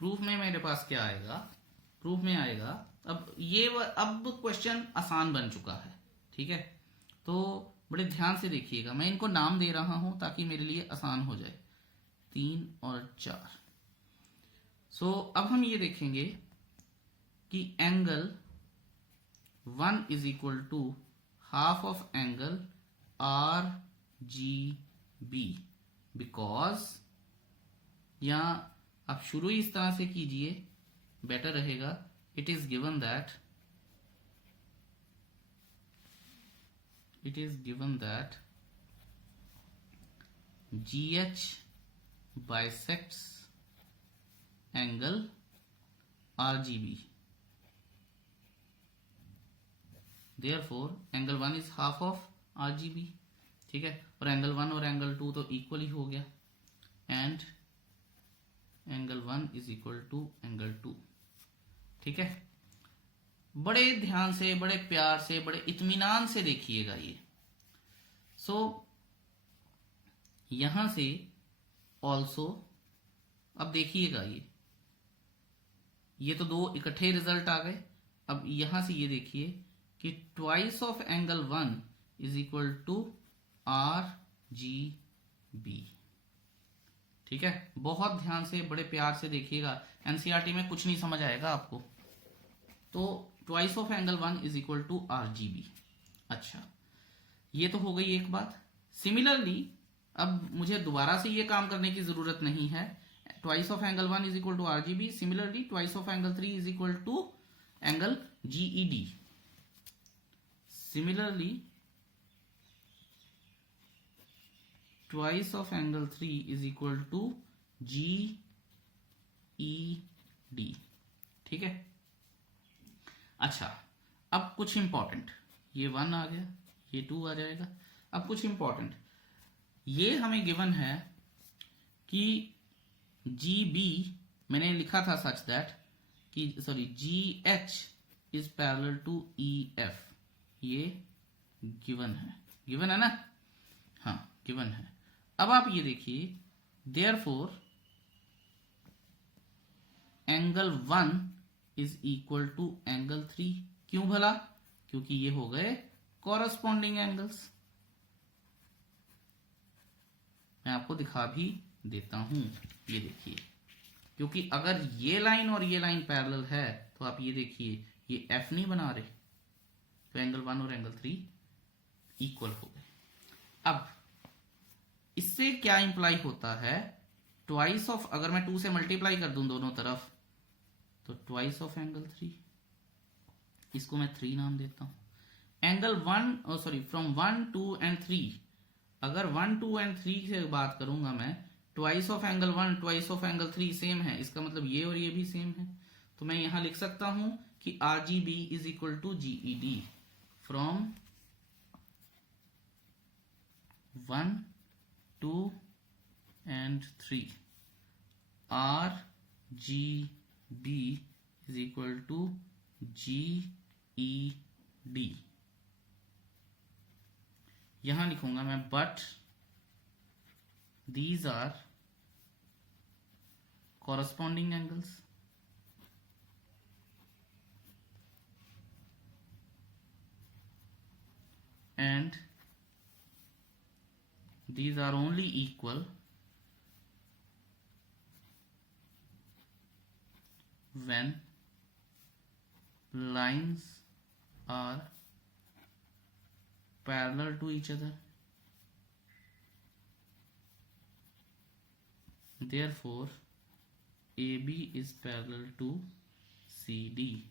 प्रूफ में मेरे पास क्या आएगा, प्रूफ में आएगा, अब क्वेश्चन आसान बन चुका है। ठीक है, तो बड़े ध्यान से देखिएगा, मैं इनको नाम दे रहा हूं ताकि मेरे लिए आसान हो जाए, 3 और 4। सो अब हम ये देखेंगे कि angle 1 is equal to half of angle R G B, because, या आप शुरू ही इस तरह से कीजिए, बेटर रहेगा। It is given that, G H bisects angle R G B, therefore angle 1 is half of R G B. ठीक है, और एंगल 1 और एंगल 2 तो इक्वल ही हो गया, and angle 1 is equal to angle 2। ठीक है, बड़े ध्यान से, बड़े प्यार से, बड़े इत्मीनान से देखिएगा ये। सो यहां से ऑल्सो, अब देखिएगा ये ये तो दो इकट्ठे रिजल्ट आ गए। अब यहां से ये देखिए कि twice of angle 1 is equal to RGB। ठीक है, बहुत ध्यान से बड़े प्यार से देखिएगा, एनसीईआरटी में कुछ नहीं समझ आएगा आपको। तो twice of angle 1 is equal to RGB। अच्छा, ये तो हो गई एक बात। सिमिलरली अब मुझे दोबारा से ये काम करने की जरूरत नहीं है। Twice of angle 1 is equal to RGB। Similarly twice of angle 3 is equal to angle GED। Similarly twice of angle 3 is equal to GED। ठीक है। अच्छा, अब कुछ इंपॉर्टेंट, ये 1 आ गया, ये 2 आ जाएगा। अब कुछ इंपॉर्टेंट, ये हमें गिवन है कि GB मैंने लिखा था सच दैट कि sorry GH is parallel to EF। ये गिवन है ना? हाँ, गिवन है। अब आप ये देखिए, therefore angle 1 is equal to angle 3। क्यों भला? क्योंकि ये हो गए कॉरस्पॉन्डिंग एंगल्स। मैं आपको दिखा भी देता हूं, ये देखिए, क्योंकि अगर ये लाइन और ये लाइन पैरेलल है तो आप ये देखिए, ये F नहीं बना रहे, तो एंगल 1 और एंगल 3 इक्वल हो गए। अब इससे क्या इंप्लाई होता है? ट्वाइस ऑफ, अगर मैं 2 से मल्टीप्लाई कर दूं दोनों तरफ, तो ट्वाइस ऑफ एंगल 3, इसको मैं 3 नाम देता हूं। एंगल 1 सॉरी फ्रॉम 1 2 एंड 3, अगर 1 2 एंड 3 से बात करूंगा मैं, twice of angle 1 twice of angle 3 same है, इसका मतलब ये और ये भी सेम है। तो मैं यहां लिख सकता हूं कि RGB is equal to GED from 1 2 and 3। RGB is equal to GED। यहां लिखूंगा मैं, but these are corresponding angles and these are only equal when lines are parallel to each other। Therefore AB is parallel to CD,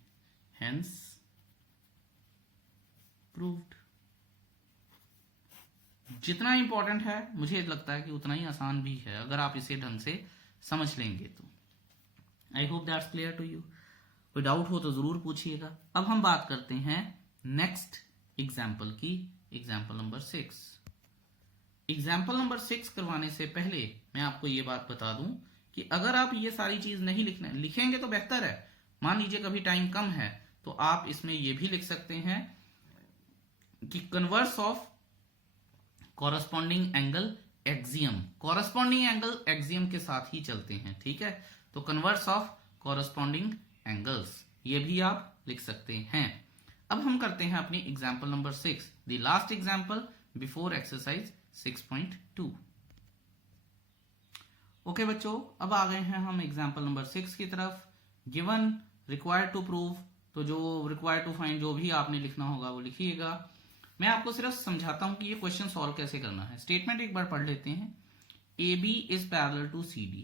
hence proved। जितना important है मुझे लगता है कि उतना ही आसान भी है, अगर आप इसे ढंग से समझ लेंगे तो। I hope that's clear to you. कोई डाउट हो तो जरूर पूछिएगा। अब हम बात करते हैं नेक्स्ट एग्जाम्पल की, एग्जाम्पल नंबर 6। एग्जाम्पल नंबर 6 करवाने से पहले मैं आपको ये बात बता दूं कि अगर आप ये सारी चीज नहीं लिखेंगे तो बेहतर है। मान लीजिए कभी टाइम कम है तो आप इसमें ये भी लिख सकते हैं कि converse of corresponding angle axiom. Corresponding angle axiom के साथ ही चलते हैं, ठीक है? तो कन्वर्स ऑफ कॉरस्पॉन्डिंग एंगल्स, ये भी आप लिख सकते हैं। अब हम करते हैं अपनी example number 6, the last example before exercise 6.2। Okay बच्चों, अब आ गए हैं हम एग्जाम्पल नंबर 6 की तरफ। गिवन, रिक्वायर्ड टू प्रूव, तो जो रिक्वायर्ड टू फाइंड जो भी आपने लिखना होगा वो लिखिएगा। मैं आपको सिर्फ समझाता हूं कि ये क्वेश्चन सॉल्व कैसे करना है। स्टेटमेंट एक बार पढ़ लेते हैं। AB is parallel to CD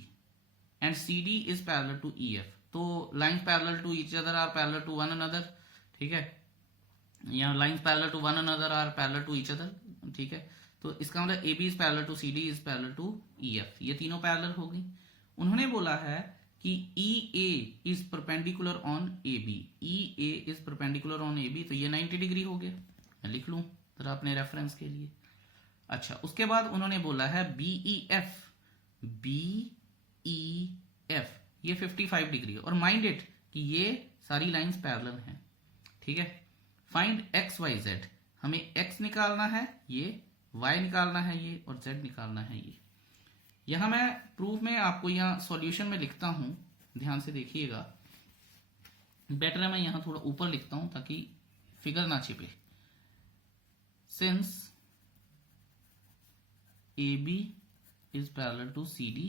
and CD is parallel to EF। तो lines parallel to each other are parallel to one another, ठीक है? या lines parallel to one another are parallel to each other, ठीक है? तो इसका मतलब AB is parallel to CD is parallel to EF, ये तीनों पैरेलल हो गई। उन्होंने बोला है कि EA is perpendicular on AB। EA is perpendicular on AB, तो ये 90 डिग्री हो गया। मैं लिख लूं जरा अपने रेफरेंस के लिए। अच्छा, उसके बाद उन्होंने बोला है BEF ये 55 डिग्री, और माइंड इट कि ये सारी लाइंस पैरेलल हैं, ठीक है? फाइंड XYZ, हमें X निकालना है, ये Y निकालना है ये, और Z निकालना है ये। यहां मैं प्रूफ में आपको यहां सॉल्यूशन में लिखता हूं, ध्यान से देखिएगा। बेटर है मैं यहां थोड़ा ऊपर लिखता हूं ताकि फिगर ना छिपे। Since A B is parallel to C D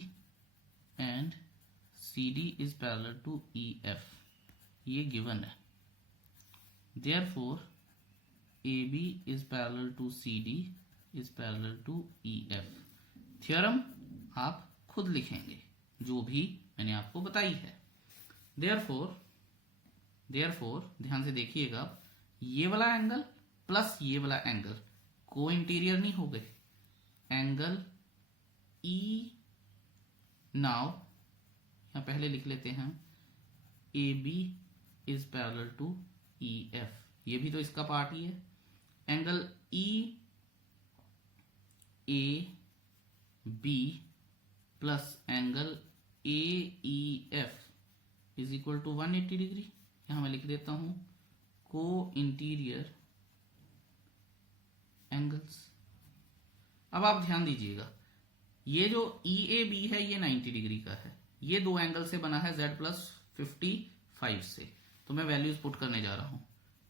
and C D is parallel to E F, ये गिवन है। Therefore A B is parallel to C D is parallel to E F. Theorem आप खुद लिखेंगे जो भी मैंने आपको बताई है। देयरफॉर ध्यान से देखिएगा, ये वाला एंगल प्लस ये वाला एंगल को इंटीरियर नहीं हो गए। एंगल ई, नाउ यहां पहले लिख लेते हैं A B is parallel to E F, ये भी तो इसका पार्ट ही है। Angle E A B plus angle A E F is equal to 180 degree. यहां मैं लिख देता हूं को इंटीरियर एंगल्स। अब आप ध्यान दीजिएगा, ये जो ई ए बी है ये 90 डिग्री का है, ये दो एंगल से बना है z प्लस 55 से, तो मैं वैल्यूज पुट करने जा रहा हूं।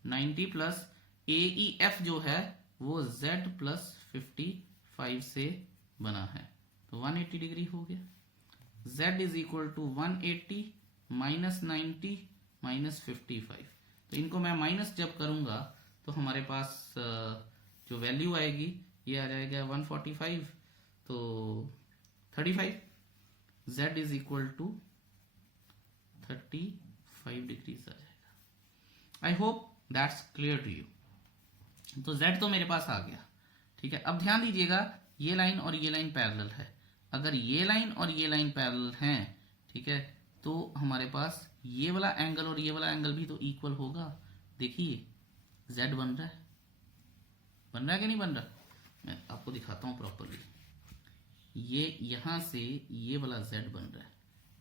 90 प्लस ए ई एफ जो है वो z प्लस 55 से बना है, तो 180 डिग्री हो गया। z is equal to 180 minus 90 minus 55, तो इनको मैं माइनस जब करूंगा तो हमारे पास जो वैल्यू आएगी ये आ जाएगा 145, तो 35। z is equal to 35 degrees आ जाएगा। I hope that's clear to you. तो z तो मेरे पास आ गया, ठीक है। अब ध्यान दीजिएगा, ये लाइन और ये लाइन पैरेलल है। अगर ये लाइन और ये लाइन पैरेलल हैं, ठीक है, तो हमारे पास ये वाला एंगल और ये वाला एंगल भी तो इक्वल होगा। देखिए z बन रहा है कि नहीं बन रहा? मैं आपको दिखाता हूं प्रॉपरली। ये यहां से ये वाला z बन रहा है,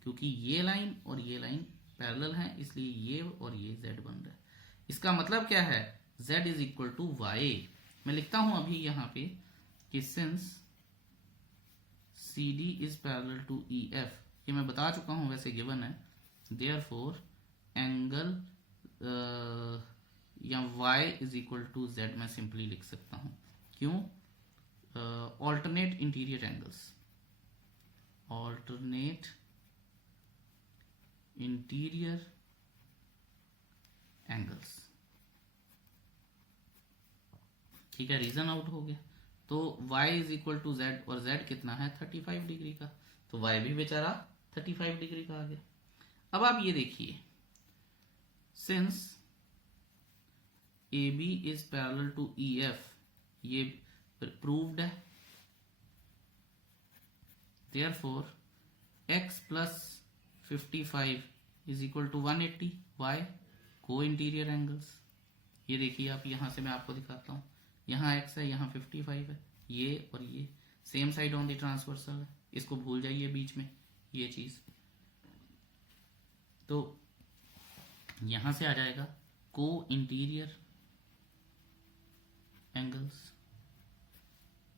क्योंकि ये लाइन और ये लाइन पैरेलल हैं, इसलिए ये और ये z बन रहा है। इसका मतलब क्या है? z is equal to y। मैं लिखता हूं अभी यहां पे कि since C D is parallel to E F, ये मैं बता चुका हूं, वैसे गिवन है। देयरफॉर एंगल या y is equal to z मैं सिंपली लिख सकता हूं। क्यों? Alternate interior angles, alternate interior angles, ठीक है। रीजन आउट हो गया। तो y is equal to z, और z कितना है? 35 डिग्री का, तो y भी बेचारा 35 डिग्री का आ गया। अब आप ये देखिए, since A B is parallel to E F, ये प्रूव्ड है। Therefore x plus 55 is equal to 180, y को इंटीरियर एंगल्स। ये देखिए आप, यहां से मैं आपको दिखाता हूं, यहां x है, यहां 55 है, ये और ये same side on the transversal है, इसको भूल जाइए बीच में ये चीज। तो यहां से आ जाएगा को इंटीरियर एंगल्स,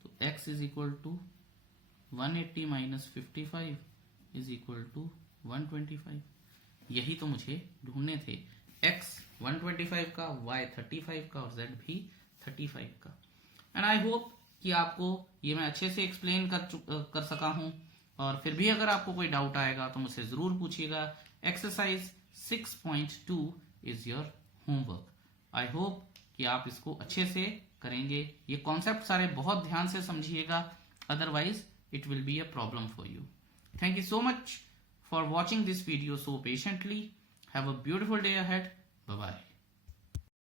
तो x is equal to 180 minus 55 is equal to 125। यही तो मुझे ढूंढने थे, x 125 का, y 35 का और z भी 35 का। एंड आई होप कि आपको ये मैं अच्छे से एक्सप्लेन कर सका हूं, और फिर भी अगर आपको कोई डाउट आएगा तो मुझसे जरूर पूछिएगा। Exercise 6.2 is your homework. I hope कि आप इसको अच्छे से करेंगे। ये कॉन्सेप्ट सारे बहुत ध्यान से समझिएगा, otherwise it will be a problem for you. Thank you so much for watching this video so patiently. Have a beautiful day ahead. Bye bye.